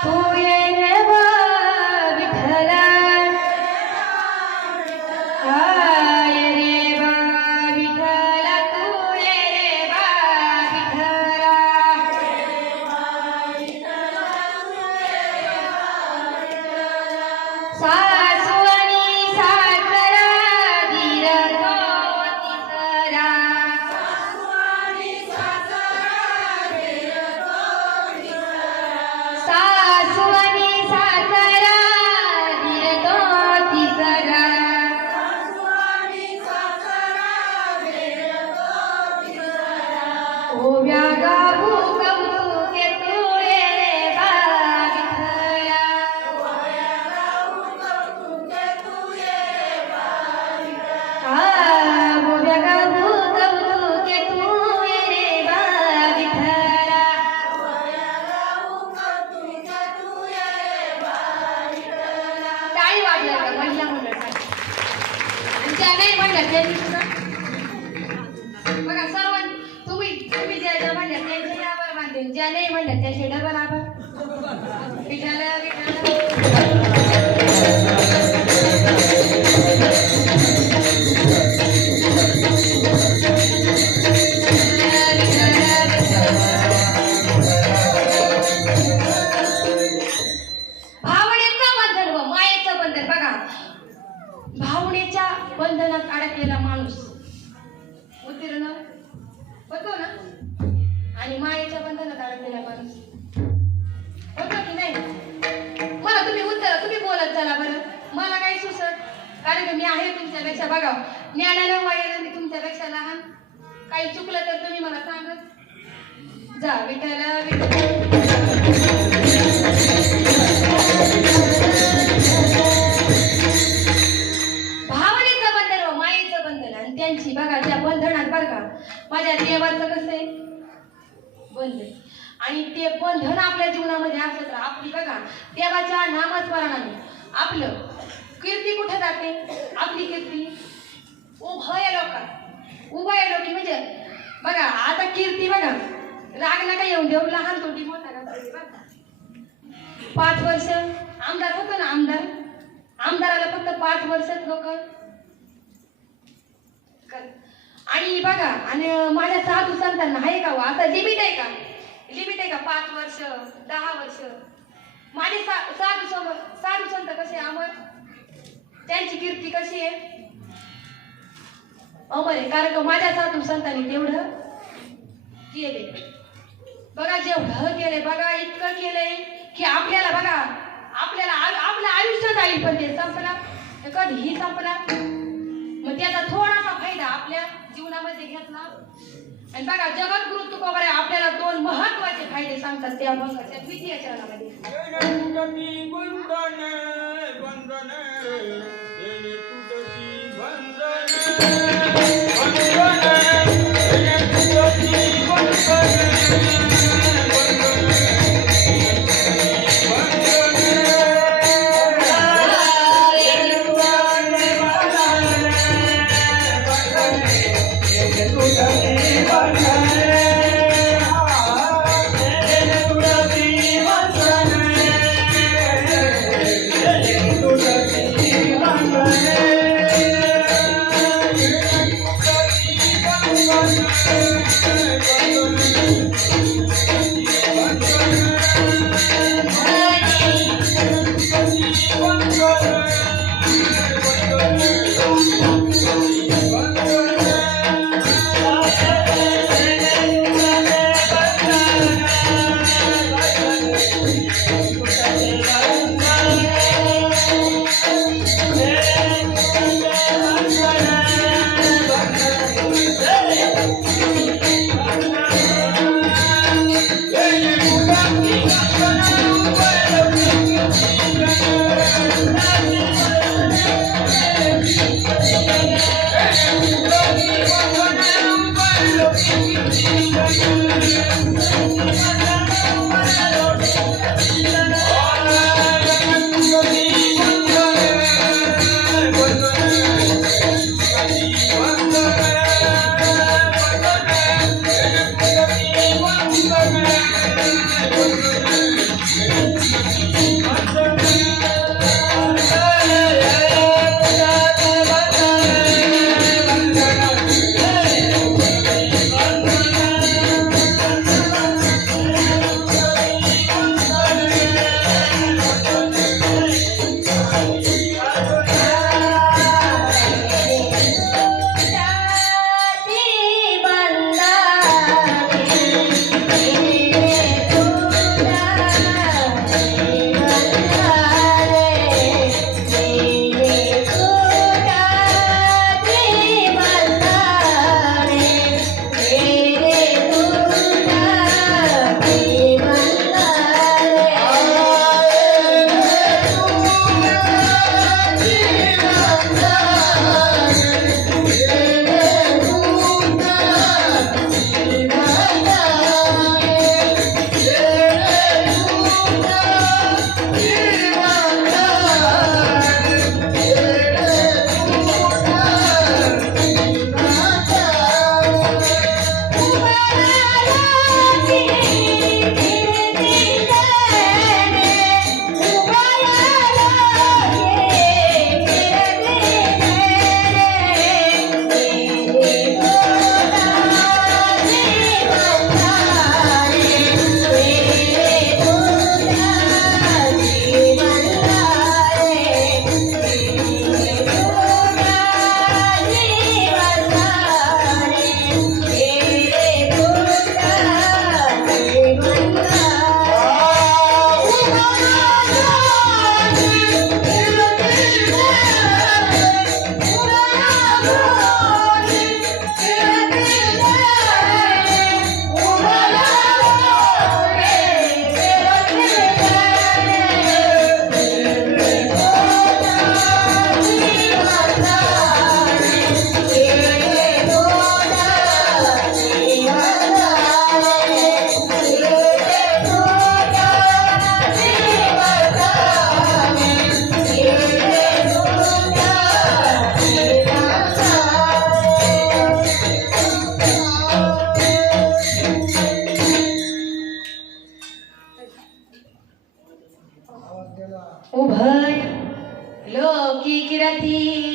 तू ये रे बा विठ्ठला. ये रे बा विठ्ठला. तू ये रे बा विठ्ठला. सासू आणि सासरा धीर तो तिसरा. सासू आणि सासरा धीर तो तिसरा. ओ व्यागाऊ कौतुके तू ये रे बा विठ्ठला. ओ व्यागाऊ कौतुके तू ये रे बा विठ्ठला. टाळी वाजल्या का महिला मंडळासाठी. आणि ज्या नाही म्हणल्या त्यांनी सुद्धा बघा सर्वांनी तुम्ही तुम्ही ज्या म्हणल्या त्यांचे आभार मानते. ज्या नाही म्हणल्या त्याचे डबल आभार. विठ्ठला विठ्ठला. भावनेचं बंधन व मायेचं बंधन बघा. भावनेच्या बंधनात अडकलेला माणूस उत्तीर्ण होतो ना. आणि मायेच्या बंधनात अडकलेला माणूस होतो की नाही. मला तुम्ही उत्तर तुम्ही बोलत चला बरं. मला काही सुचत कारण की मी आहे तुमच्यापेक्षा बघा ज्ञानानं वयानं मी तुमच्यापेक्षा लहान. काही चुकलं तर तुम्ही मला सांगत जा. विठ्ठला भावनेचं बंधन व मायेचं बंधन. आणि त्यांची बघा त्या बंधनात बरं का माझ्या देवाचं कसं आहे बंधन. आणि ते बंधन आपल्या जीवनामध्ये असलं तर आपली बघा देवाच्या नामस्मरणाने आपलं कीर्ती कुठे जाते. आपली कीर्ती उभय लोकात. उभय लोकी म्हणजे बघा आता कीर्ती बघा राग नका येऊन देऊ. लहान तोटी मोठा का 5 वर्ष आमदार होतो ना. आमदाराला फक्त 5 वर्षच लोक. आणि बघा आणि माझ्या साधू संतांना आहे का आता लिमिट आहे का. लिमिट आहे का 5 वर्ष 10 वर्ष. माझे साधू संत कसे अमर. त्यांची कीर्ती कशी आहे अमर आहे. कारण माझ्या साधू संतांनी तेवढं केले बघा. जेवढं केलंय बघा इतकं केलंय की आपल्याला बघा आपल्याला आपलं आयुष्य जाईल पण ते संपणार कधीही संपणार. मग त्याचा थोडासा फायदा आपल्या जीवनामध्ये घेतला. आणि बघा जगद्गुरु तुकोबाराय आपल्याला 2 महत्वाचे फायदे सांगतात त्या भंगाच्या द्वितीय चरणामध्ये.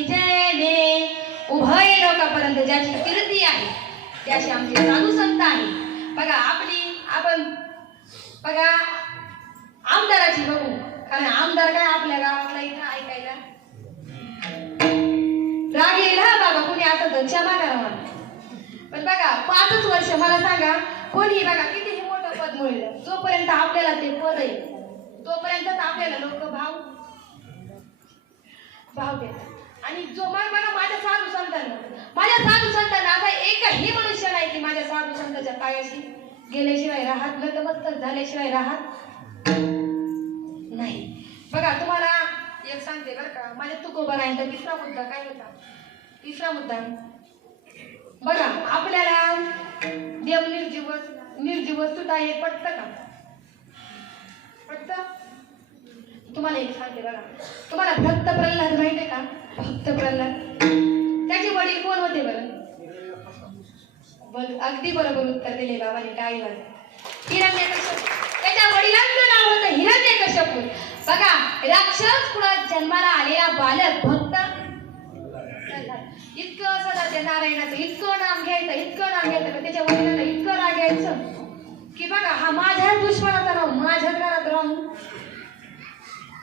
जय दे. उभय लोकापर्यंत ज्याची कीर्ती आहे त्याशी आमचे साधू संत आहे. बघा आपण बघा आमदाराची बघू, कारण आमदार काय आपल्या गावातला इथं ऐकायला रागलेला बाबा कोणी आता तर क्षमा करा मला. पण बघा 5च वर्ष मला सांगा कोणी बघा कितीही मोठं पद मिळलं, जोपर्यंत आपल्याला ते पद आहे तोपर्यंतच आपल्याला लोक भाव देतात. आणि जो मग बघा माझ्या साधू संतांना असा एकही मनुष्य नाही की माझ्या साधू संतांच्या पायाशी गेल्याशिवाय राहत, नतमस्तक झाल्याशिवाय राहत नाही. बघा तुम्हाला एक सांगते बरं का, माझ्या तुकोबारायांचा तिसरा मुद्दा काय होता? तिसरा मुद्दा बघा, आपल्याला देव निर्जीव वस्तुता हे पटतं का? पटतं? तुम्हाला एक सांगते बघा, तुम्हाला भक्त प्रल्हाद माहिती का? भक्त प्रल्हाद त्याचे वडील कोण होते बरं? अगदी बरोबर उत्तर दिले बाबांनी, टाळीवर. हिरण्यकश्यप. त्याच्या वडिलांचं नाव होतं हिरण्यकश्यप. बघा, राक्षस कुळात जन्माला आलेला बालक भक्त इतकं सत्यनारायणाचं इतकं नाम घ्यायचं का त्याच्या वडिलांना इतकं राग यायचं की बघा हा माझ्या दुश्मनाचा राहून माझ्याच घरात राहून.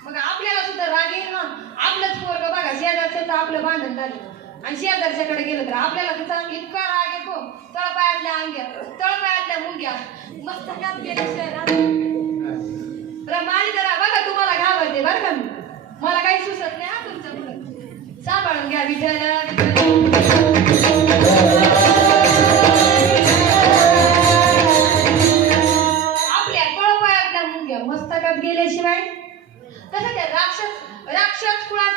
मग आपल्याला सुद्धा राग येईल ना. आपलंच पोरग बघा शेजारचं आपलं भांडण झालं आणि शेजारच्याकडे गेलं तर आपल्याला तिचा इतका राग येतो, तळपायातल्या मुंग्या मस्तकात गेल्याशिवाय मारी जरा बघा तुम्हाला घाबरते बरं का मी, मला काही सुचत नाही हा तुमच्या पुढे. सांभाळून घ्या विठ्ठल. आपल्या तळपायातल्या मुंग्या मस्तकात गेल्याशिवाय तसं त्या राक्षस कुळात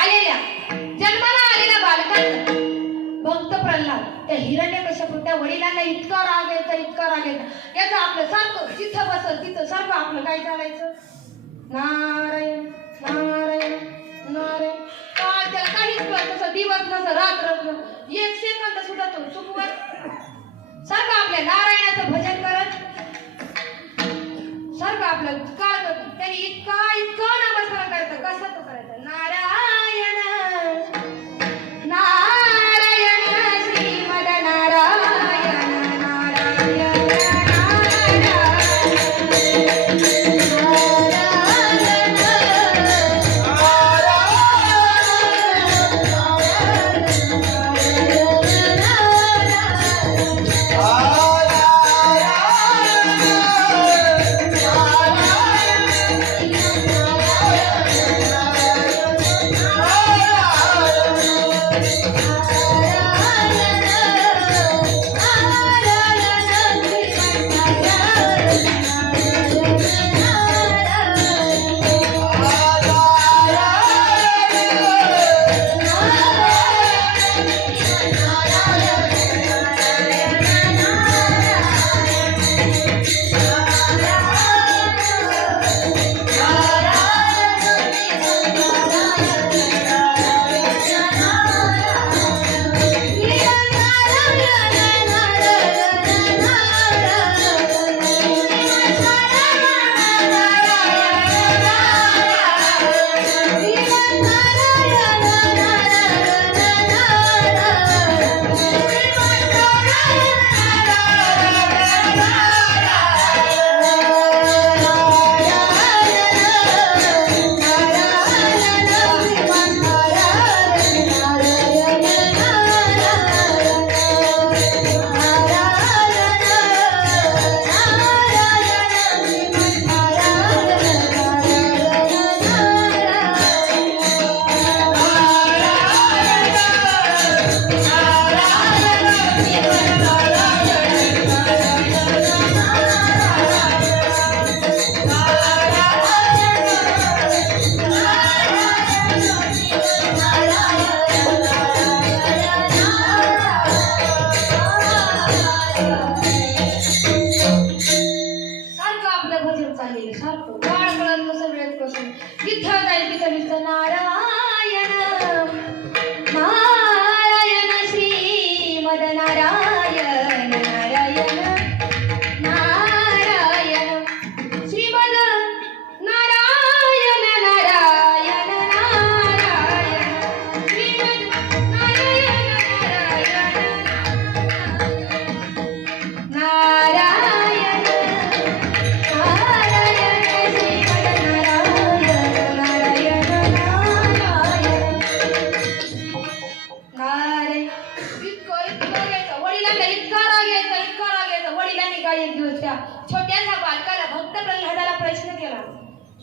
आलेल्या जन्माला आलेल्या बालकांना भक्त प्रल्हाद त्या हिरण्यकश्यप त्या वडिलांना इतका राग यायचा याचं आपलं सारखं जिथं बसल तिथं सारखं आपलं काय चालायचं? नारायण नारायण नारायण. काय त्याला काहीच कळत नसं, दिवस नसं रात्र एक सेकंद सुद्धा तो चुकवत सारखं आपल्या नारायणाचं भजन करत सारखं आपलं काय त्यांनी इतका नामस्मरण करायचं. कसं तो करायचा? नारायण नारायण श्रीमद नारायण नारायण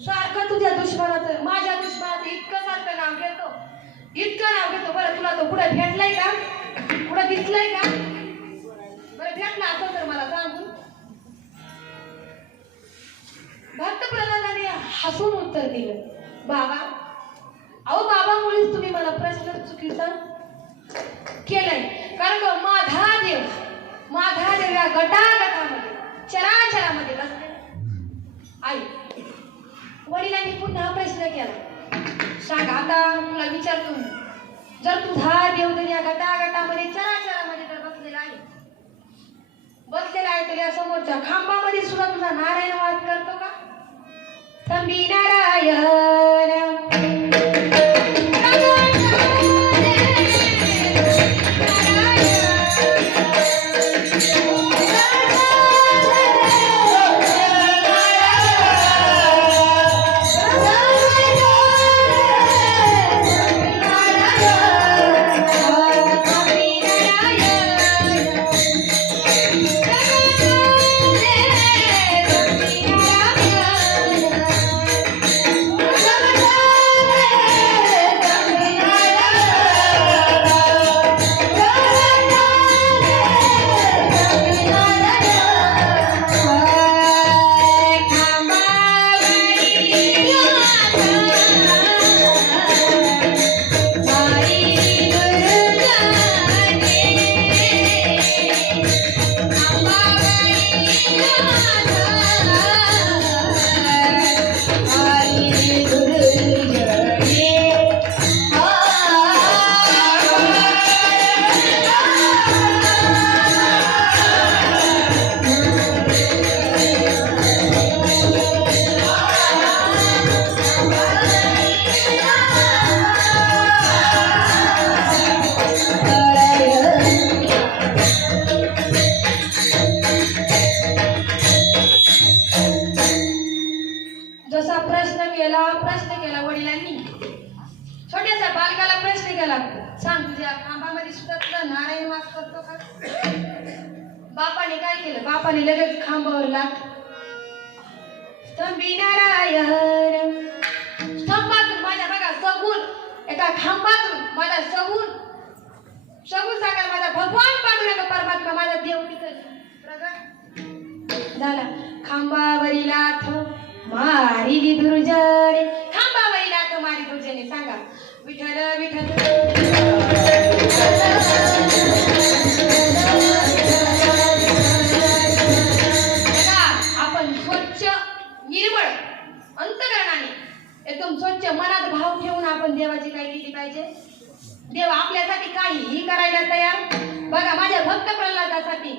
सारखं तुझ्या दुश्मनाचं माझ्या दुश्मनाचं इतकं सारखं नाव घेतो, इतकं नाव घेतो. बरं तुला तो कुठे भेटलाय का, कुठं दिसलाय का? बरं भेटला असं तर मला सांगू. भक्त प्रल्हादाने हसून उत्तर दिलं, बाबा अहो बाबामुळेच तुम्ही मला प्रश्न चुकीचा केलाय. कारण माझा देव या गटागटामध्ये चराचरामध्ये बसले. आई वडिलांनी पुन्हा प्रश्न केला, सांग आता तुला विचारतो, जर तुझा देव जर या गटागटामध्ये चराचरामध्ये जर बसलेला आहे तर या समोरच्या खांबामध्ये सुद्धा तुझा नारायण वास करतो का? तंबी नारायण प्रश्न केला वडिलांनी, छोट्याशा बालकाला प्रश्न केला, सांग तुझ्या खांबामध्ये सुद्धा तुला नारायण वास करतो का? बापाने काय केलं? बापाने लगेच खांबावर लाथ, स्तंभी नारायण. स्तंभातून माझ्या बघा सगुण, एका खांबातून माझा सगुण सागर माझा भगवान पांडुरंग परमात्मा माझा देव तिथं प्रगट झाला. खांबावरील लाथ मारिली दुर्जने, खांबावरील लाथ मारी दुर्जने. सांगा विठ्ठल विठ्ठल. आपण स्वच्छ निर्मळ अंतकरणाने एकदम स्वच्छ मनात भाव ठेवून आपण देवाची काय केली पाहिजे? देव आपल्यासाठी काहीही करायला तयार. बघा माझ्या भक्त प्रल्हादासाठी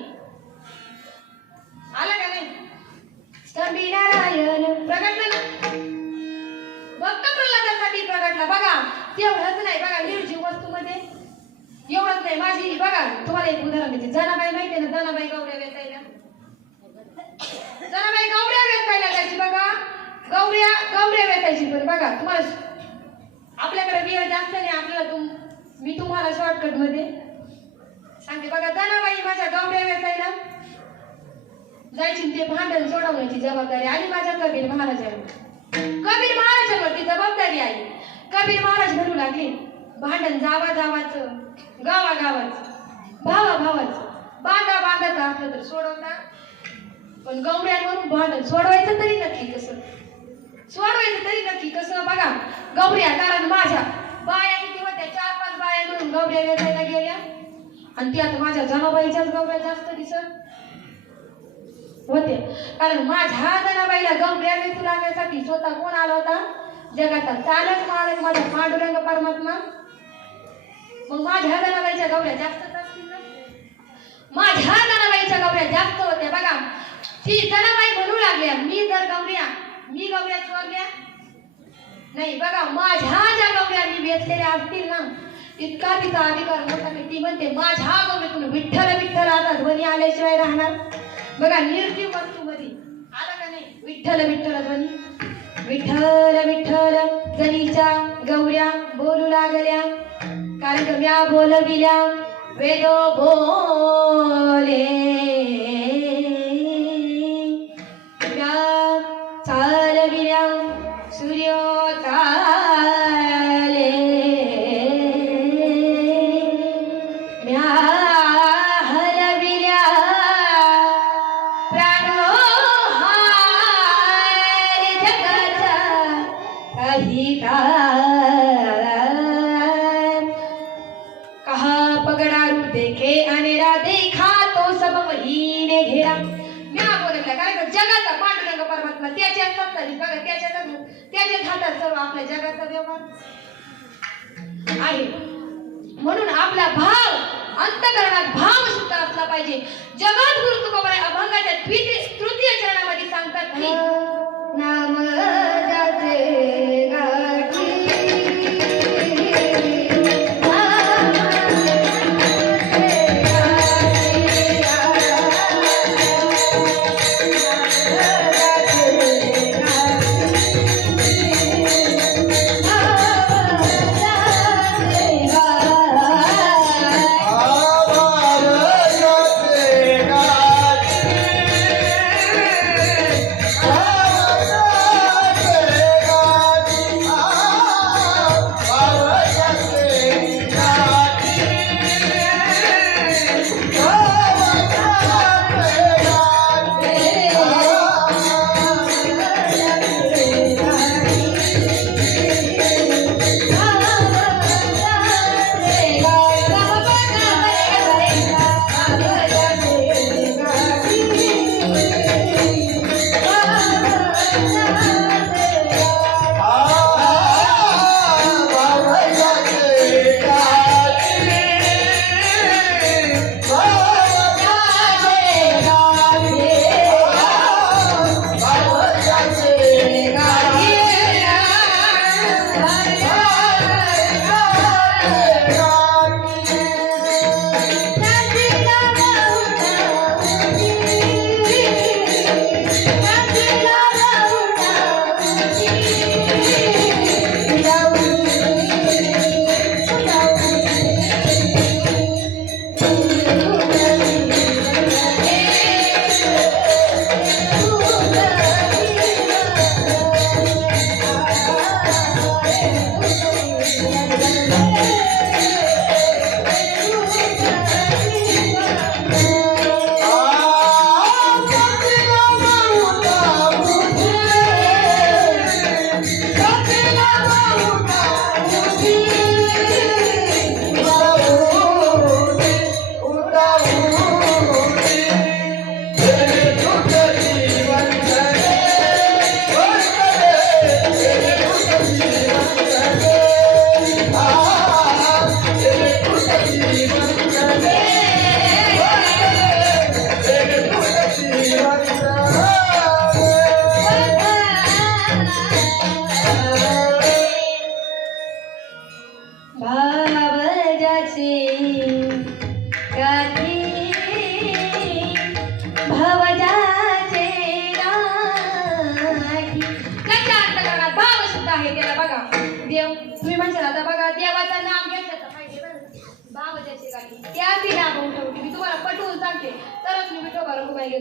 आला का नाही? स्तंभी नारायण प्रगटला ना, भक्त प्रल्हादासाठी प्रगटला. बघा तेवढंच नाही, बघा निर्जीव वस्तूमध्ये एवढंच नाही. माझी बघा तुम्हाला एक उदाहरण देते. जनाबाई माहिती ना, जनाबाई गौऱ्या वेचायला, जनाबाई गौऱ्या वेचायला जायची. बघा गौऱ्या वेचायची. पण बघा तुम्हाला आपल्याकडे वेळ जास्त नाही, आपल्याला मी तुम्हाला शॉर्टकट मध्ये सांगते. बघा जनाबाई माझ्या गौऱ्या वेचायला जायची, ते भांडण सोडवण्याची जबाबदारी आली माझ्या कबीर महाराजांवर. कबीर महाराजांवरती जबाबदारी आली. कबीर महाराज म्हणू लागले, भांडण जावाचं, गावागावाचं, भावाभावाचं, बांधाचं असलं तर सोडवता, पण गौऱ्यांवरून भांडण सोडवायचं तरी नक्की कसं? बघा गौऱ्या, कारण माझ्या बाया किती होत्या, 4-5 बाया म्हणून गौऱ्या वेचायला गेल्या, आणि त्यात माझ्या जनाबाईच्याच गौऱ्या जास्त दिसत होते. कारण माझ्या जनाबाईला गौऱ्या वेचू लागण्यासाठी स्वतः कोण आला होता? जगाचा चालक मालक माझा पांडुरंग परमात्मा. मग माझ्या जनाबाईच्या गौऱ्या जास्तच असतील ना? माझ्या जनाबाईच्या गौऱ्या जास्त होत्या. बघा ती जनाबाई म्हणू लागल्या, मी गौऱ्या चोरल्या नाही. बघा माझ्या ज्या गौऱ्या मी वेचलेल्या असतील ना, इतका तिचा अधिकार मोठा की ती म्हणते माझ्या गौरीतून विठ्ठल विठ्ठल आता ध्वनी आल्याशिवाय राहणार. बघा निर्जीव वस्तूमध्ये आला का नाही? विठ्ठल विठ्ठल ध्वनी. विठ्ठल विठ्ठल जनीच्या गौऱ्या बोलू लागल्या, कारण कव्या बोलविल्या वेदो बोले, चालविल्या देखे अनेरा देखा तो सब वही ने घेरा. मी बोलला काय तर जगाचा पांडुरंग परमात्मा त्याच्या सत्तारी बघा त्याच्या हातात सर्व आपल्या जगाचा व्यवहार आहे. म्हणून आपला भाव अंतःकरणात भाव शुद्ध असला पाहिजे. जगत गुरु तुकोबाराय अभंगाच्या तृतीय चरणामध्ये सांगतात की नाम जाचे गाठी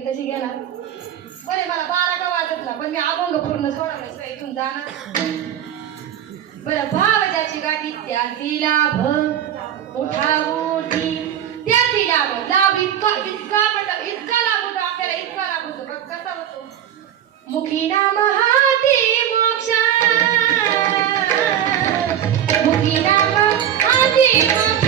कशी घेणार बरे मला 12 का वाजतला पण मी अभंग पूर्ण सोडवला इथून जाणार. बरं भाव ज्याची गाठी त्याची लाभ उठा उठी त्याची लाभ इतका लाभ होतो आपल्याला इतका लाभ होतो बघ कसा होतो. मुखी नाम हाती मोक्षा मुखी नाम हाती मोक्षा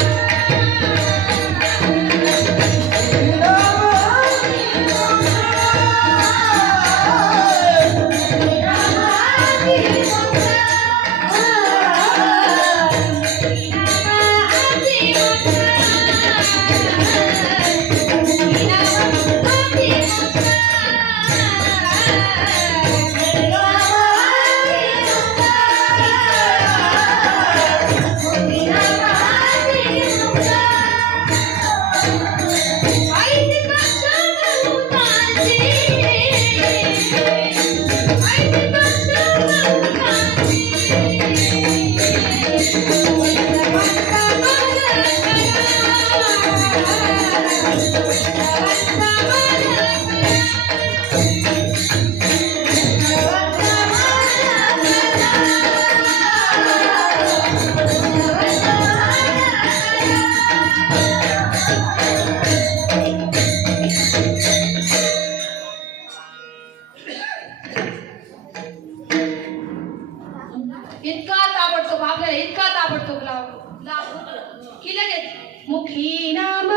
मुखी नाम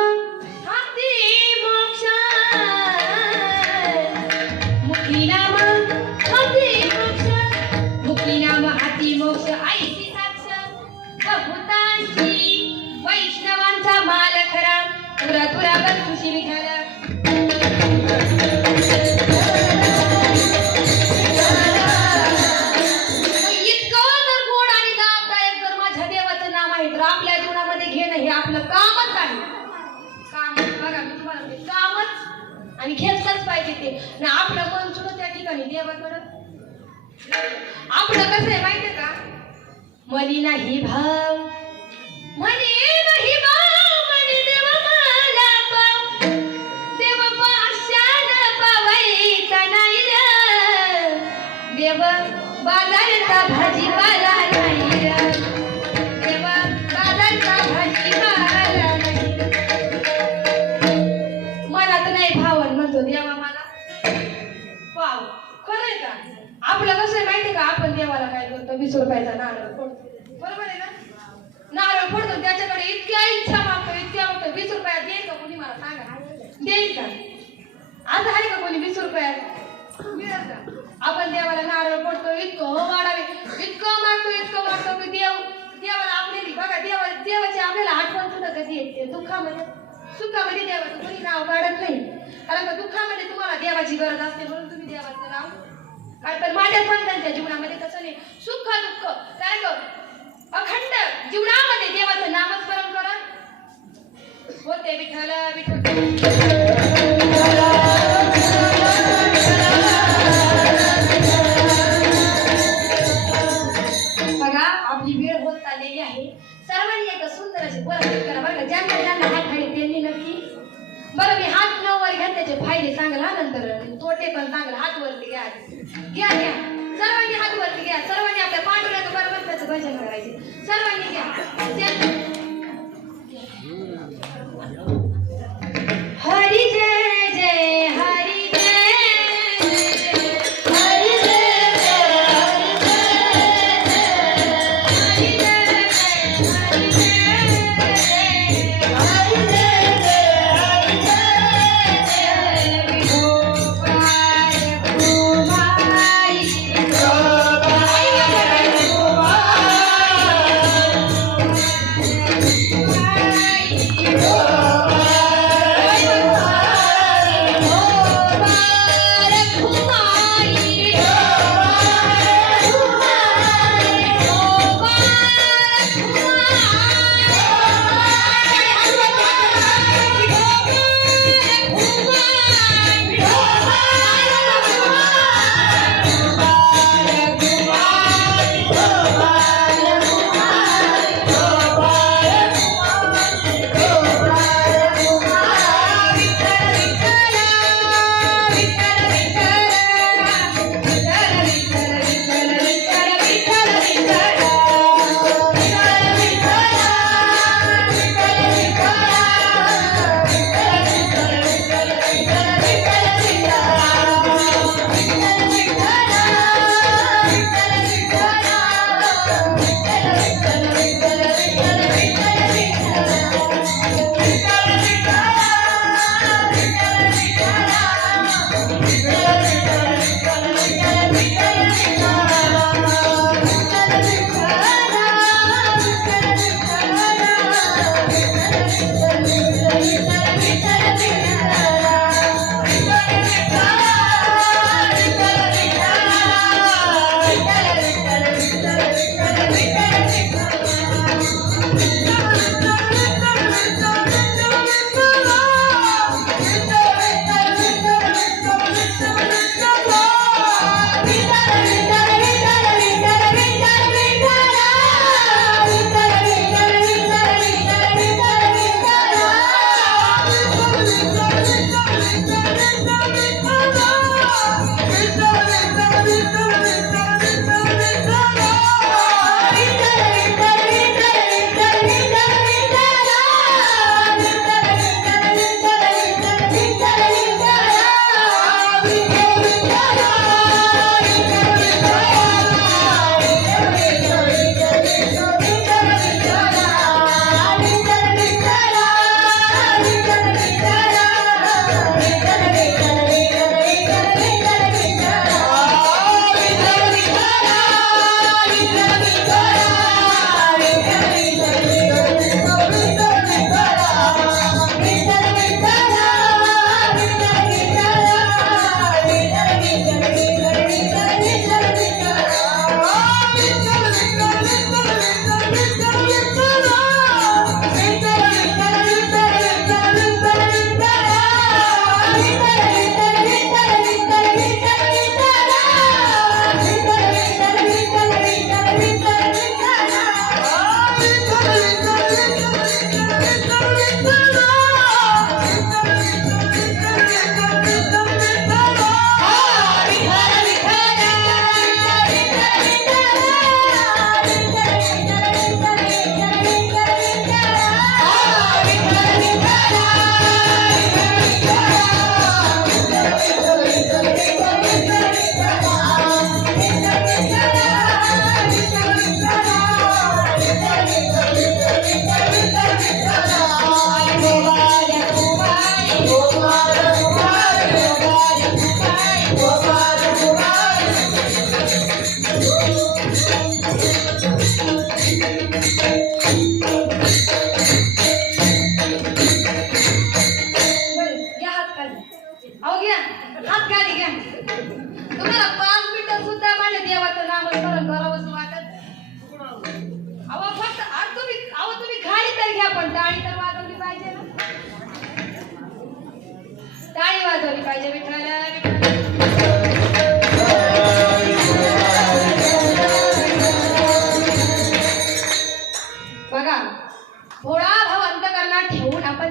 हाती मोक्ष, मुखी नाम हाती मोक्ष, मुखी नाम हाती मोक्ष, आईची साक्ष भूतांची, वैष्णवांचा माल खरा, तुरा तुरा बंधुशी विठाला. इतकं जर गोड आणि लाभदायक जर माझ्या देवाचं नाम आहे तर आपल्या जीवनामध्ये घेणं हे आपलं कामच आहे. काम बघा मी तुम्हाला म्हणते, कामच आणि घेतलंच पाहिजे ते. आणि आपलं मन सुद्धा त्या ठिकाणी देवाकडं. आपलं कसं आहे माहितीये का, मनी नाही भाव, मनी नाही भाव, मनी देव मला पाव, देव पाशान पावायचा नाही रे, देव बाजारचा भाजीपाला नाही रे, देव बाजारचा भाजीपाला नाही. मनात नाही भावन म्हणतो देवा मला पाव. खरंय का? आपलं कसं आहे माहितीये का, आपण देवाला काय करतो, 20 रुपयाचा नारळ फोडतो, बरोबर आहे ना. नारळ फोडतो, त्याच्याकडे इतक्या इच्छा मागतो, इतक्या मागतो. 20 रुपयात देईल का कोणी, मला सांगा, देईल का? आता आहे का कोणी 20 रुपयात मिळेल का? आपण देवाला नारळ फोडतो, इतकं वाढावे, इतकं मागतो की देवाला आपल्याला बघा, देवाची आपल्याला आठवण सुद्धा कधी येते. दुःखामध्ये सुखामध्ये देवाचं कोणी नाव काढत नाही, कारण का दुःखामध्ये तुम्हाला देवाची गरज असते म्हणून तुम्ही देवाचं नाव. पण माझ्या संतांच्या जीवनामध्ये तसं नाही. सुख दुःख कारण अखंड जीवनामध्ये देवाचं नामस्मरण करा. होते विठ्ठल विठ्ठल. बघा आपली वेळ होत चाललेली आहे. सर्वांनी एक सुंदर अशी परत करा बरं का. ज्यांना ज्यांना हात खाली त्यांनी नक्की. बरं मी हात न वर घ्या, त्याचे फायदे सांगला, नंतर तोटे पण सांगला. हात वरती घ्या, घ्या घ्या सर्वांनी हात वरती घ्या. सर्वांनी आपल्या पांडुरंगा बरोबर त्याचं भजन करायचे. सर्वांनी घ्या. हरी जय जय हरी जय हरी जय हरी जय हरी जय हरी जय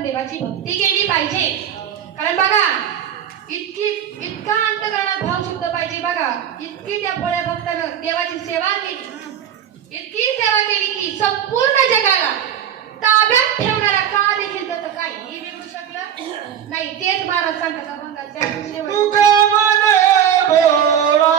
आपण देवाची भक्ती केली पाहिजे. कारण बघा इतका अंतकरणात भाव शुद्ध पाहिजे. बघा इतकी त्या भोळ्या भक्तानं देवाची सेवा केली, इतकी सेवा केली की संपूर्ण जगाला ताब्यात ठेवणारा का देखील त्याचं काही बिघडू शकलं नाही. तेच महाराज सांगतात अभंगाच्या शेवटी. तुका म्हणे भोळा,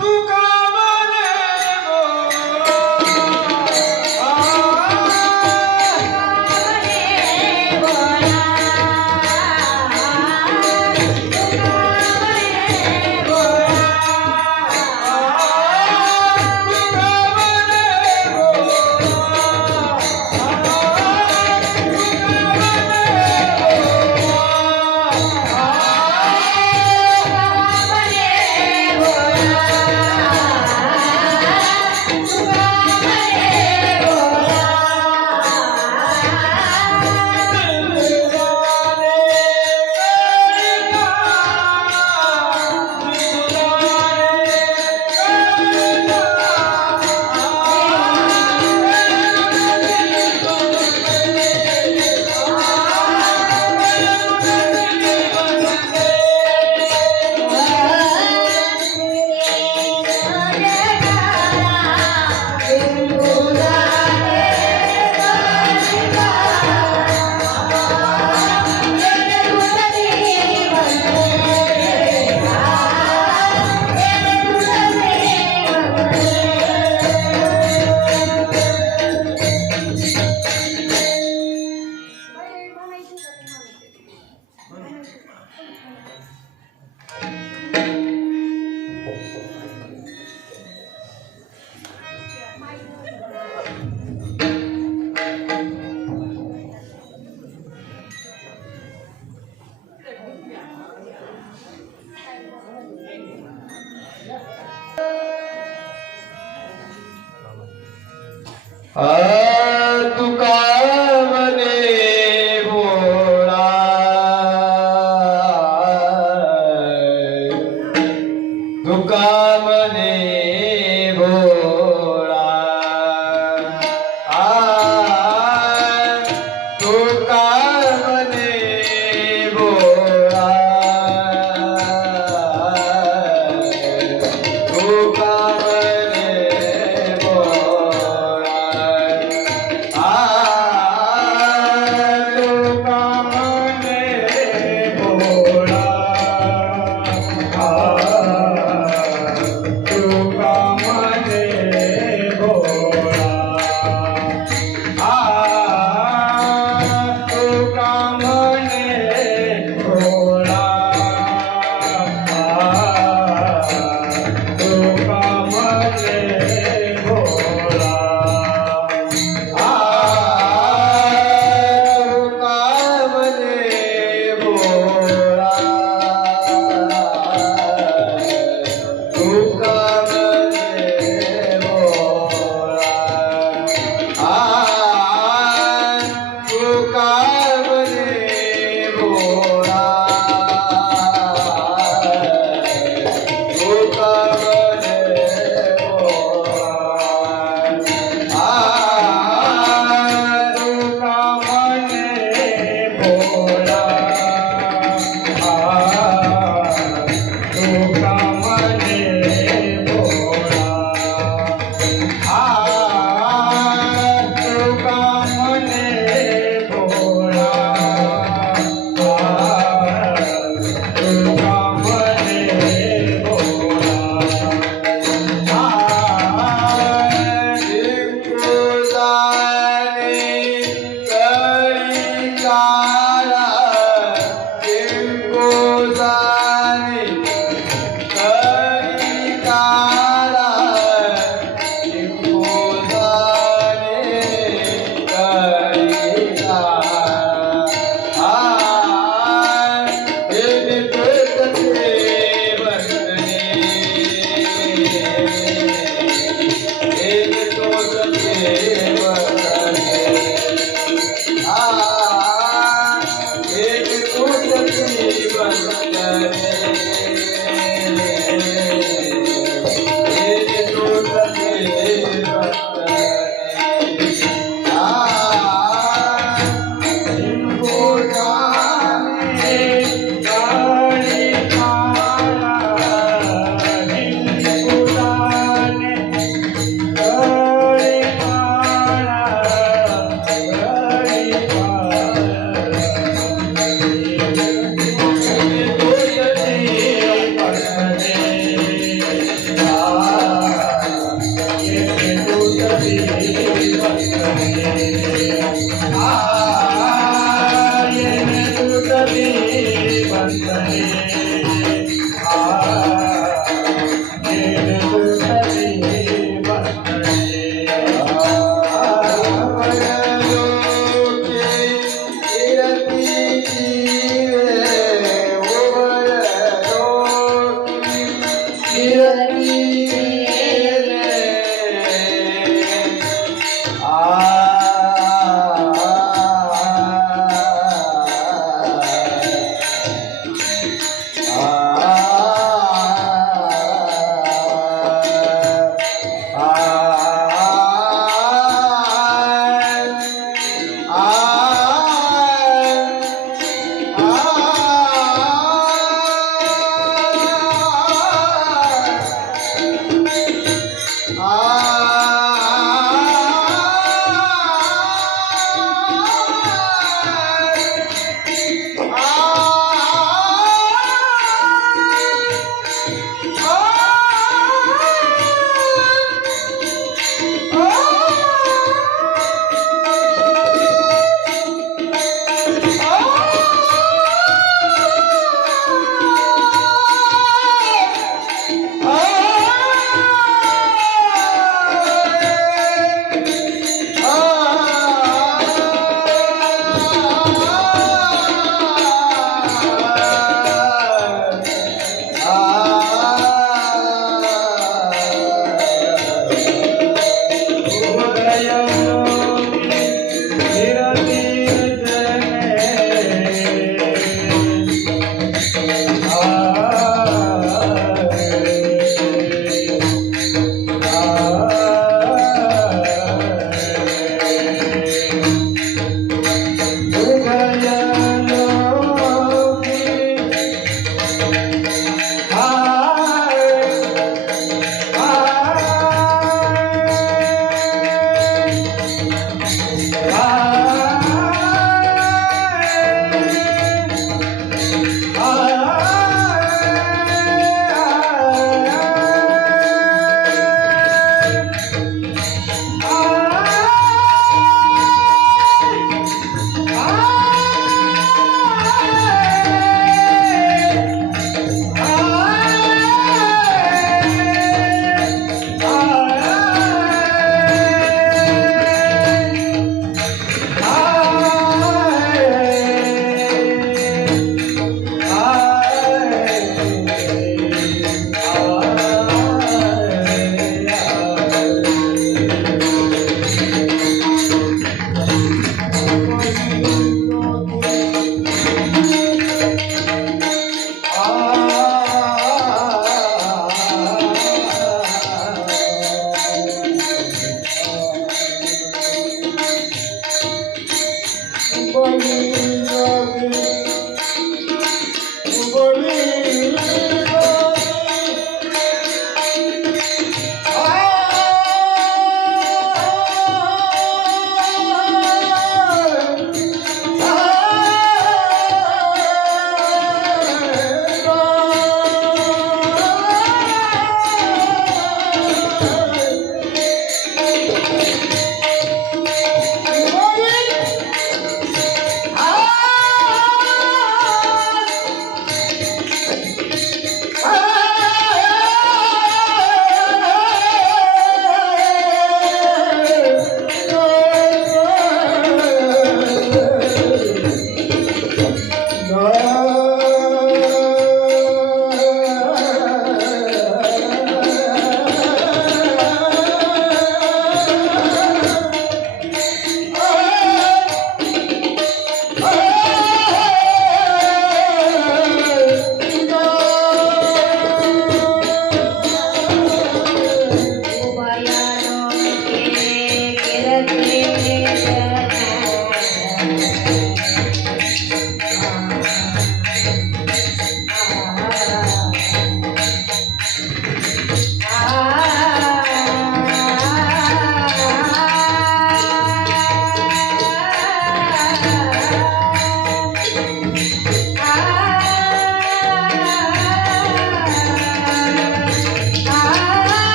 तुका म्हणे तुका म्हणे भोळा, तुका म्हणे भोळा, तुका म्हणे भोळा, तुका Ah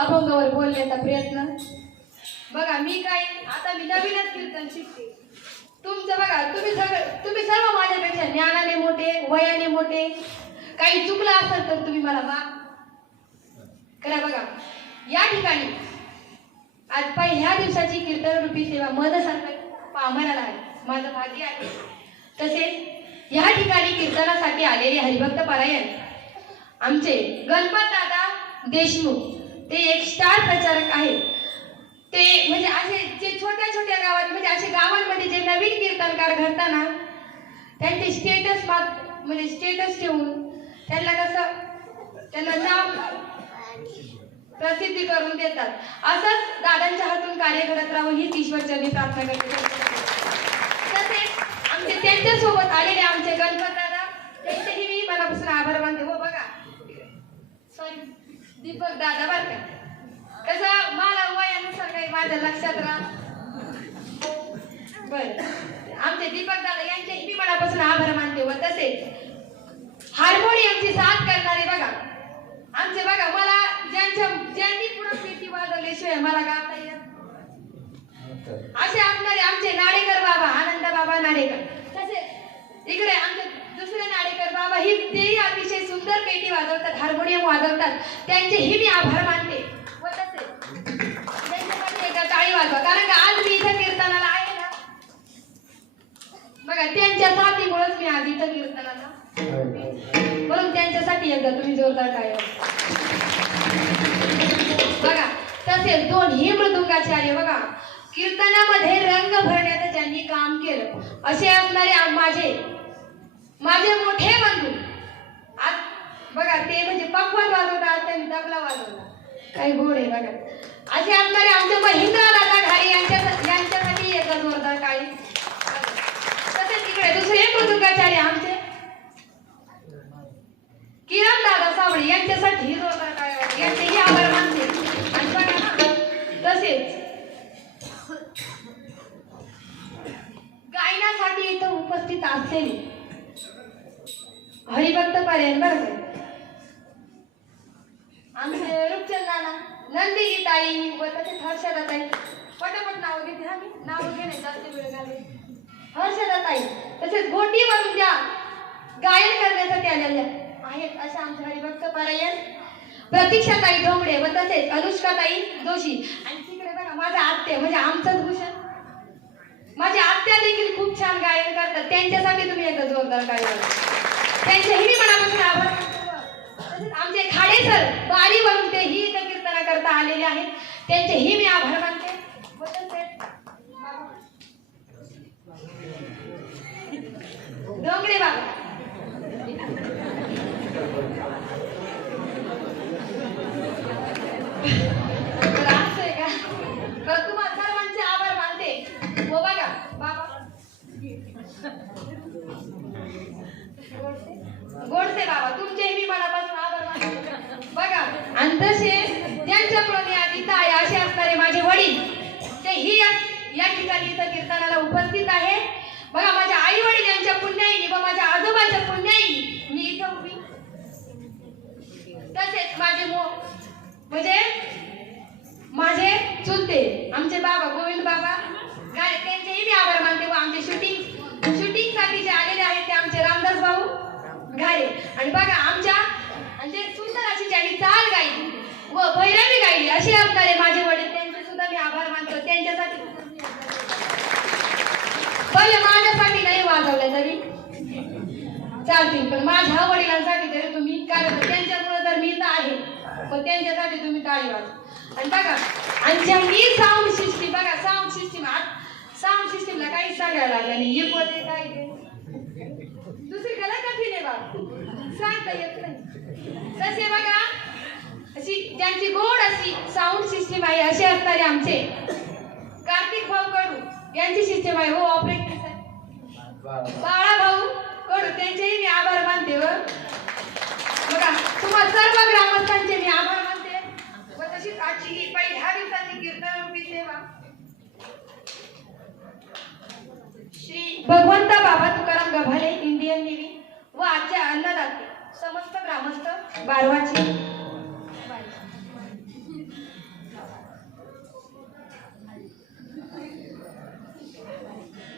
अभंगावर बोलण्याचा प्रयत्न. बघा मी काय आता मी नवीनच कीर्तन शिकते. तुमचं बघा तुम्ही सर्व माझ्यापेक्षा ज्ञानाने मोठे, वयाने मोठे. काही चुकलं असेल तर तुम्ही मला माफ करा. बघा या ठिकाणी आज पहिल्या दिवसाची कीर्तन रूपी सेवा मदसारखं आम्हाला आहे, माझं भाग्य आहे. तसेच या ठिकाणी कीर्तनासाठी आलेले हरिभक्त पारायण आमचे गणपत दादा देशमुख, ते एक स्टार प्रचारक आहेत. ते म्हणजे असे जे छोट्या छोट्या गावात म्हणजे असे गावांमध्ये जे नवीन कीर्तनकार घडताना त्यांचे स्टेटस म्हणजे स्टेटस ठेवून त्यांना कसं त्यांना नाम प्रसिद्धी करून देतात. असंच दादांच्या हातून कार्य करत राहून हीच ईश्वरचरणी प्रार्थना करते. तसेच आमचे त्यांच्यासोबत आलेले आमचे गणपत दादा, त्यांचेही मी मनापासून आभार मानते. हो बघा सॉरी दीपक दादा बरं का, कसं मला वयानुसार काही माझ्या लक्षात राहा. बरं आमचे दीपक दादा यांचेही मी मनापासून आभार मानते. व तसेच हार्मोनियमची साथ करणारे बघा आमचे बघा मला ज्यांनी पुढे पेटी वाजवल्याशिवाय काय मला गाता येत असे असणारे आमचे नाडेकर बाबा, आनंद बाबा नाडेकर. तसेच इकडे आमचे दुसरे नाडेकर बाबा, ही तेही अतिशय सुंदर पेटी वाजवतात, हार्मोनियम वाजवतात. त्यांचेही मी आभार मानते. व तसेच त्यांच्यासाठी एकदा टाळी वाजवा, कारण का आज मी इथं कीर्तनाला आहे ना. बघा त्यांच्या साथीमुळेच मी आज इथं कीर्तनाला, म्हणून त्यांच्यासाठी एकदा तुम्ही जोरदार टाळी वाजवा. बघा तसेच दोन्ही मृदुंगाचार्य बघा कीर्तनामध्ये रंग भरण्याचं ज्यांनी काम केलं असे असणारे माझे मोठे बंधू. आज बघा ते म्हणजे पखवाज वाजवतात, त्यांनी तबला वाजवला, काही गोड आहे बघा. असे असणारे आमचे महेंद्र दादा घारे यांच्यासाठी एक जोरदार टाळी. तसेच इकडे दुसरे मृदुंगाचार्य आमचे किरण दादा सावळे यांच्यासाठी जोरदार टाळी, यांचेही आभार मानते. आणि बघा ना तसेच गायनासाठी इथं उपस्थित असलेले हरिभक्त पारायण बरं का आमचे रूपचंद नाना, नंदिनी ताई व तसेच हर्षदा ताई. पटापट नाव घेते, हा मी नाव घेणे जास्त वेळ घालवे. हर्षदा ताई तसेच गोटीवरून त्या गायन करण्यासाठी आलेल्या आहेत अशा आमचे हरिभक्त पारायण प्रतीक्षा ताई ढोंगडे व तसेच अनुष्का ताई जोशी. आणि तिकडे बघा माझा आत्या म्हणजे आमचाच भूषण, माझ्या आत्या देखील खूप छान गायन करतात. त्यांच्यासाठी तुम्ही एकदा जोरदार गायन, त्यांचेही मी मनापासून आभार मानते. आमचे खाडे सर बारीवरून तेही इथं कीर्तना करता आलेले आहेत, त्यांचेही मी आभार मानते. डोंगरे बाबा असं आहे का? बरं तुम्हाला सर्वांचे आभार मानते. हो बघा बाबा गोडसे बाबा तुमचेही मी मनापासून आभार मानते. बघा आणि तसे त्यांच्याकडून मी आज इथं आहे असे असणारे माझे वडील, तेही या ठिकाणी इथं कीर्तनाला उपस्थित आहे. बघा माझ्या आई वडील यांच्या पुण्याईनी व माझ्या आजोबाच्या पुण्याईनी मी इथं उभी. तसेच म्हणजे माझे चुलते आमचे बाबा गोविंद बाबा गाडे, त्यांचेही मी आभार मानते. व आमचे शूटिंग साठी जे आलेले आहेत ते आमचे रामदास भाऊ घारे. आणि बघा आमच्या म्हणजे सुंदर अशी ज्यांनी चाल गायली व भैरवी गायली असे असणारे माझे वडील, त्यांचे सुद्धा मी आभार मानतो. त्यांच्यासाठी पहिले माझ्यासाठी नाही वाजवले तरी चालतील, पण माझ्या वडिलांसाठी तरी तुम्ही, कारण त्यांच्यामुळे तर मी इथं आहे, पण त्यांच्यासाठी तुम्ही टाळी वाजवा. आणि बघा आणि ज्यांनी साऊंड सिस्टीम, बघा साऊंड सिस्टीमला काही सांगायला लागलं नाही. एक होते काय दुसरी कला कठीण आहे बाबा, सांगता येत नाही. तसे बघा अशी ज्यांची गोड अशी साऊंड सिस्टीम आहे असे असणारे आमचे कार्तिक भाऊ कडू यांची सिस्टीम आहे. हो ऑपरेटर बाळा भाऊ कडू त्यांचेही मी आभार मानते. व बघा तुम्हाला सर्व ग्रामस्थांचे मी आभार मानते. व तशीच आजची ही पहिली 10 दिवसांची कीर्तन रूपी सेवा श्री भगवंता बाबा तुकाराम गव्हाले इंडियन नेव्ही व आजच्या अन्नदाते समस्त ग्रामस्थ बारवाचे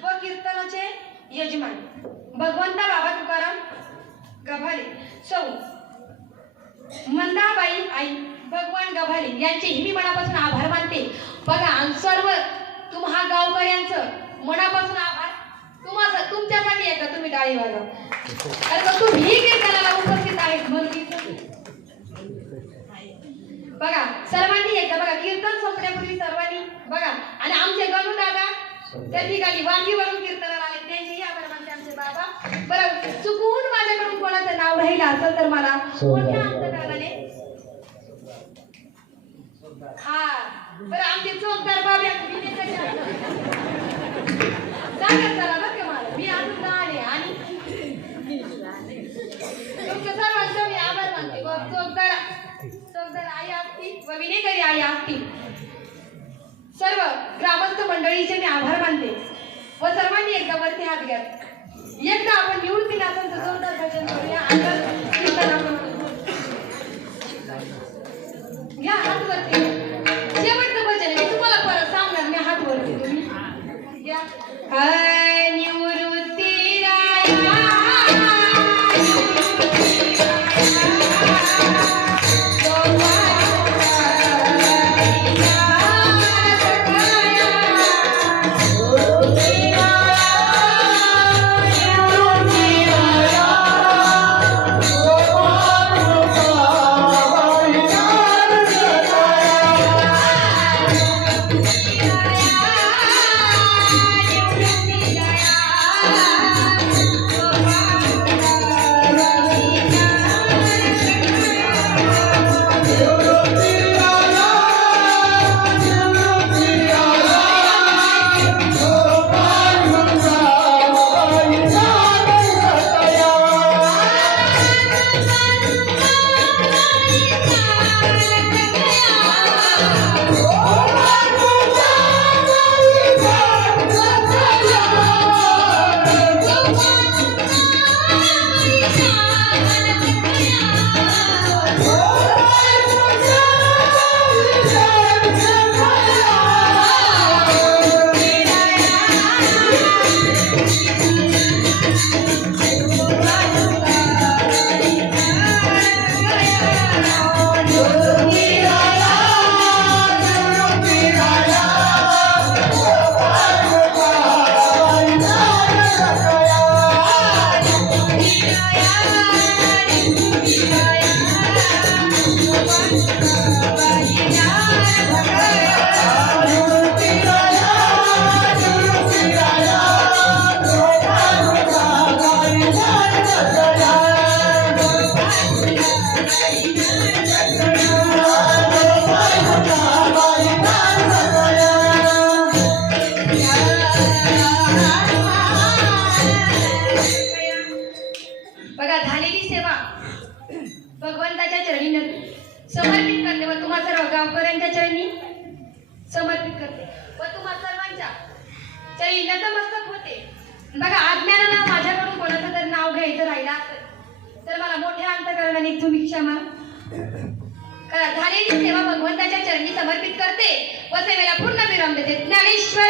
व कीर्तनाचे यजमान भगवंता बाबा तुकाराम गव्हाले सौ मंदाबाई आई भगवान गव्हाले यांचेही मी मनापासून आभार मानते. बघा आणि सर्व तुम्हा गावकऱ्यांचं मनापासून आभार. तुमच्यासाठी आहे का तुम्ही टाळी वाजवा, कारण तुम्ही कीर्तनाला उपस्थित आहेत म्हणून. बघा सर्वांनी एकदा बघा कीर्तन संपण्यापूर्वी सर्वांनी बघा. आणि आमचे गणू दादा त्या ठिकाणी वांगीवरून कीर्तनाला आले, त्यांचेही आभार मानते. आमचे बाबा बरं चुकून माझ्याकडून कोणाचं नाव राहिलं असेल तर मला मोठ्या अंतकरणाने हा बरं आमचे चौकदार बाबा सांगत चला बरं का मला, मी अजून आले. आणि तुमच्या सर्वांचा मी आभार मानते. व चौकदार आई असतील व विनेकरी आई असतील सर्व ग्रामस्थ मंडळीचे मी आभार मानते. व सर्वांनी एकदा वरती हात घ्या. एकदा आपण निवृत्ती नाथांचं जोरदार भजन करूया. घ्या हात वरती. शेवटचं भजन करते व तुम्हा सर्वांच्या तरी नतमस्तक होते. बघा अज्ञानानं माझ्याकडून कोणाचं तरी नाव घ्यायचं राहिलं असेल तर मला मोठ्या अंतकरणाने तुम्ही क्षमा करा. झालेली सेवा भगवंताच्या चरणी समर्पित करते व सेवेला पूर्ण विराम देते. ज्ञानेश्वर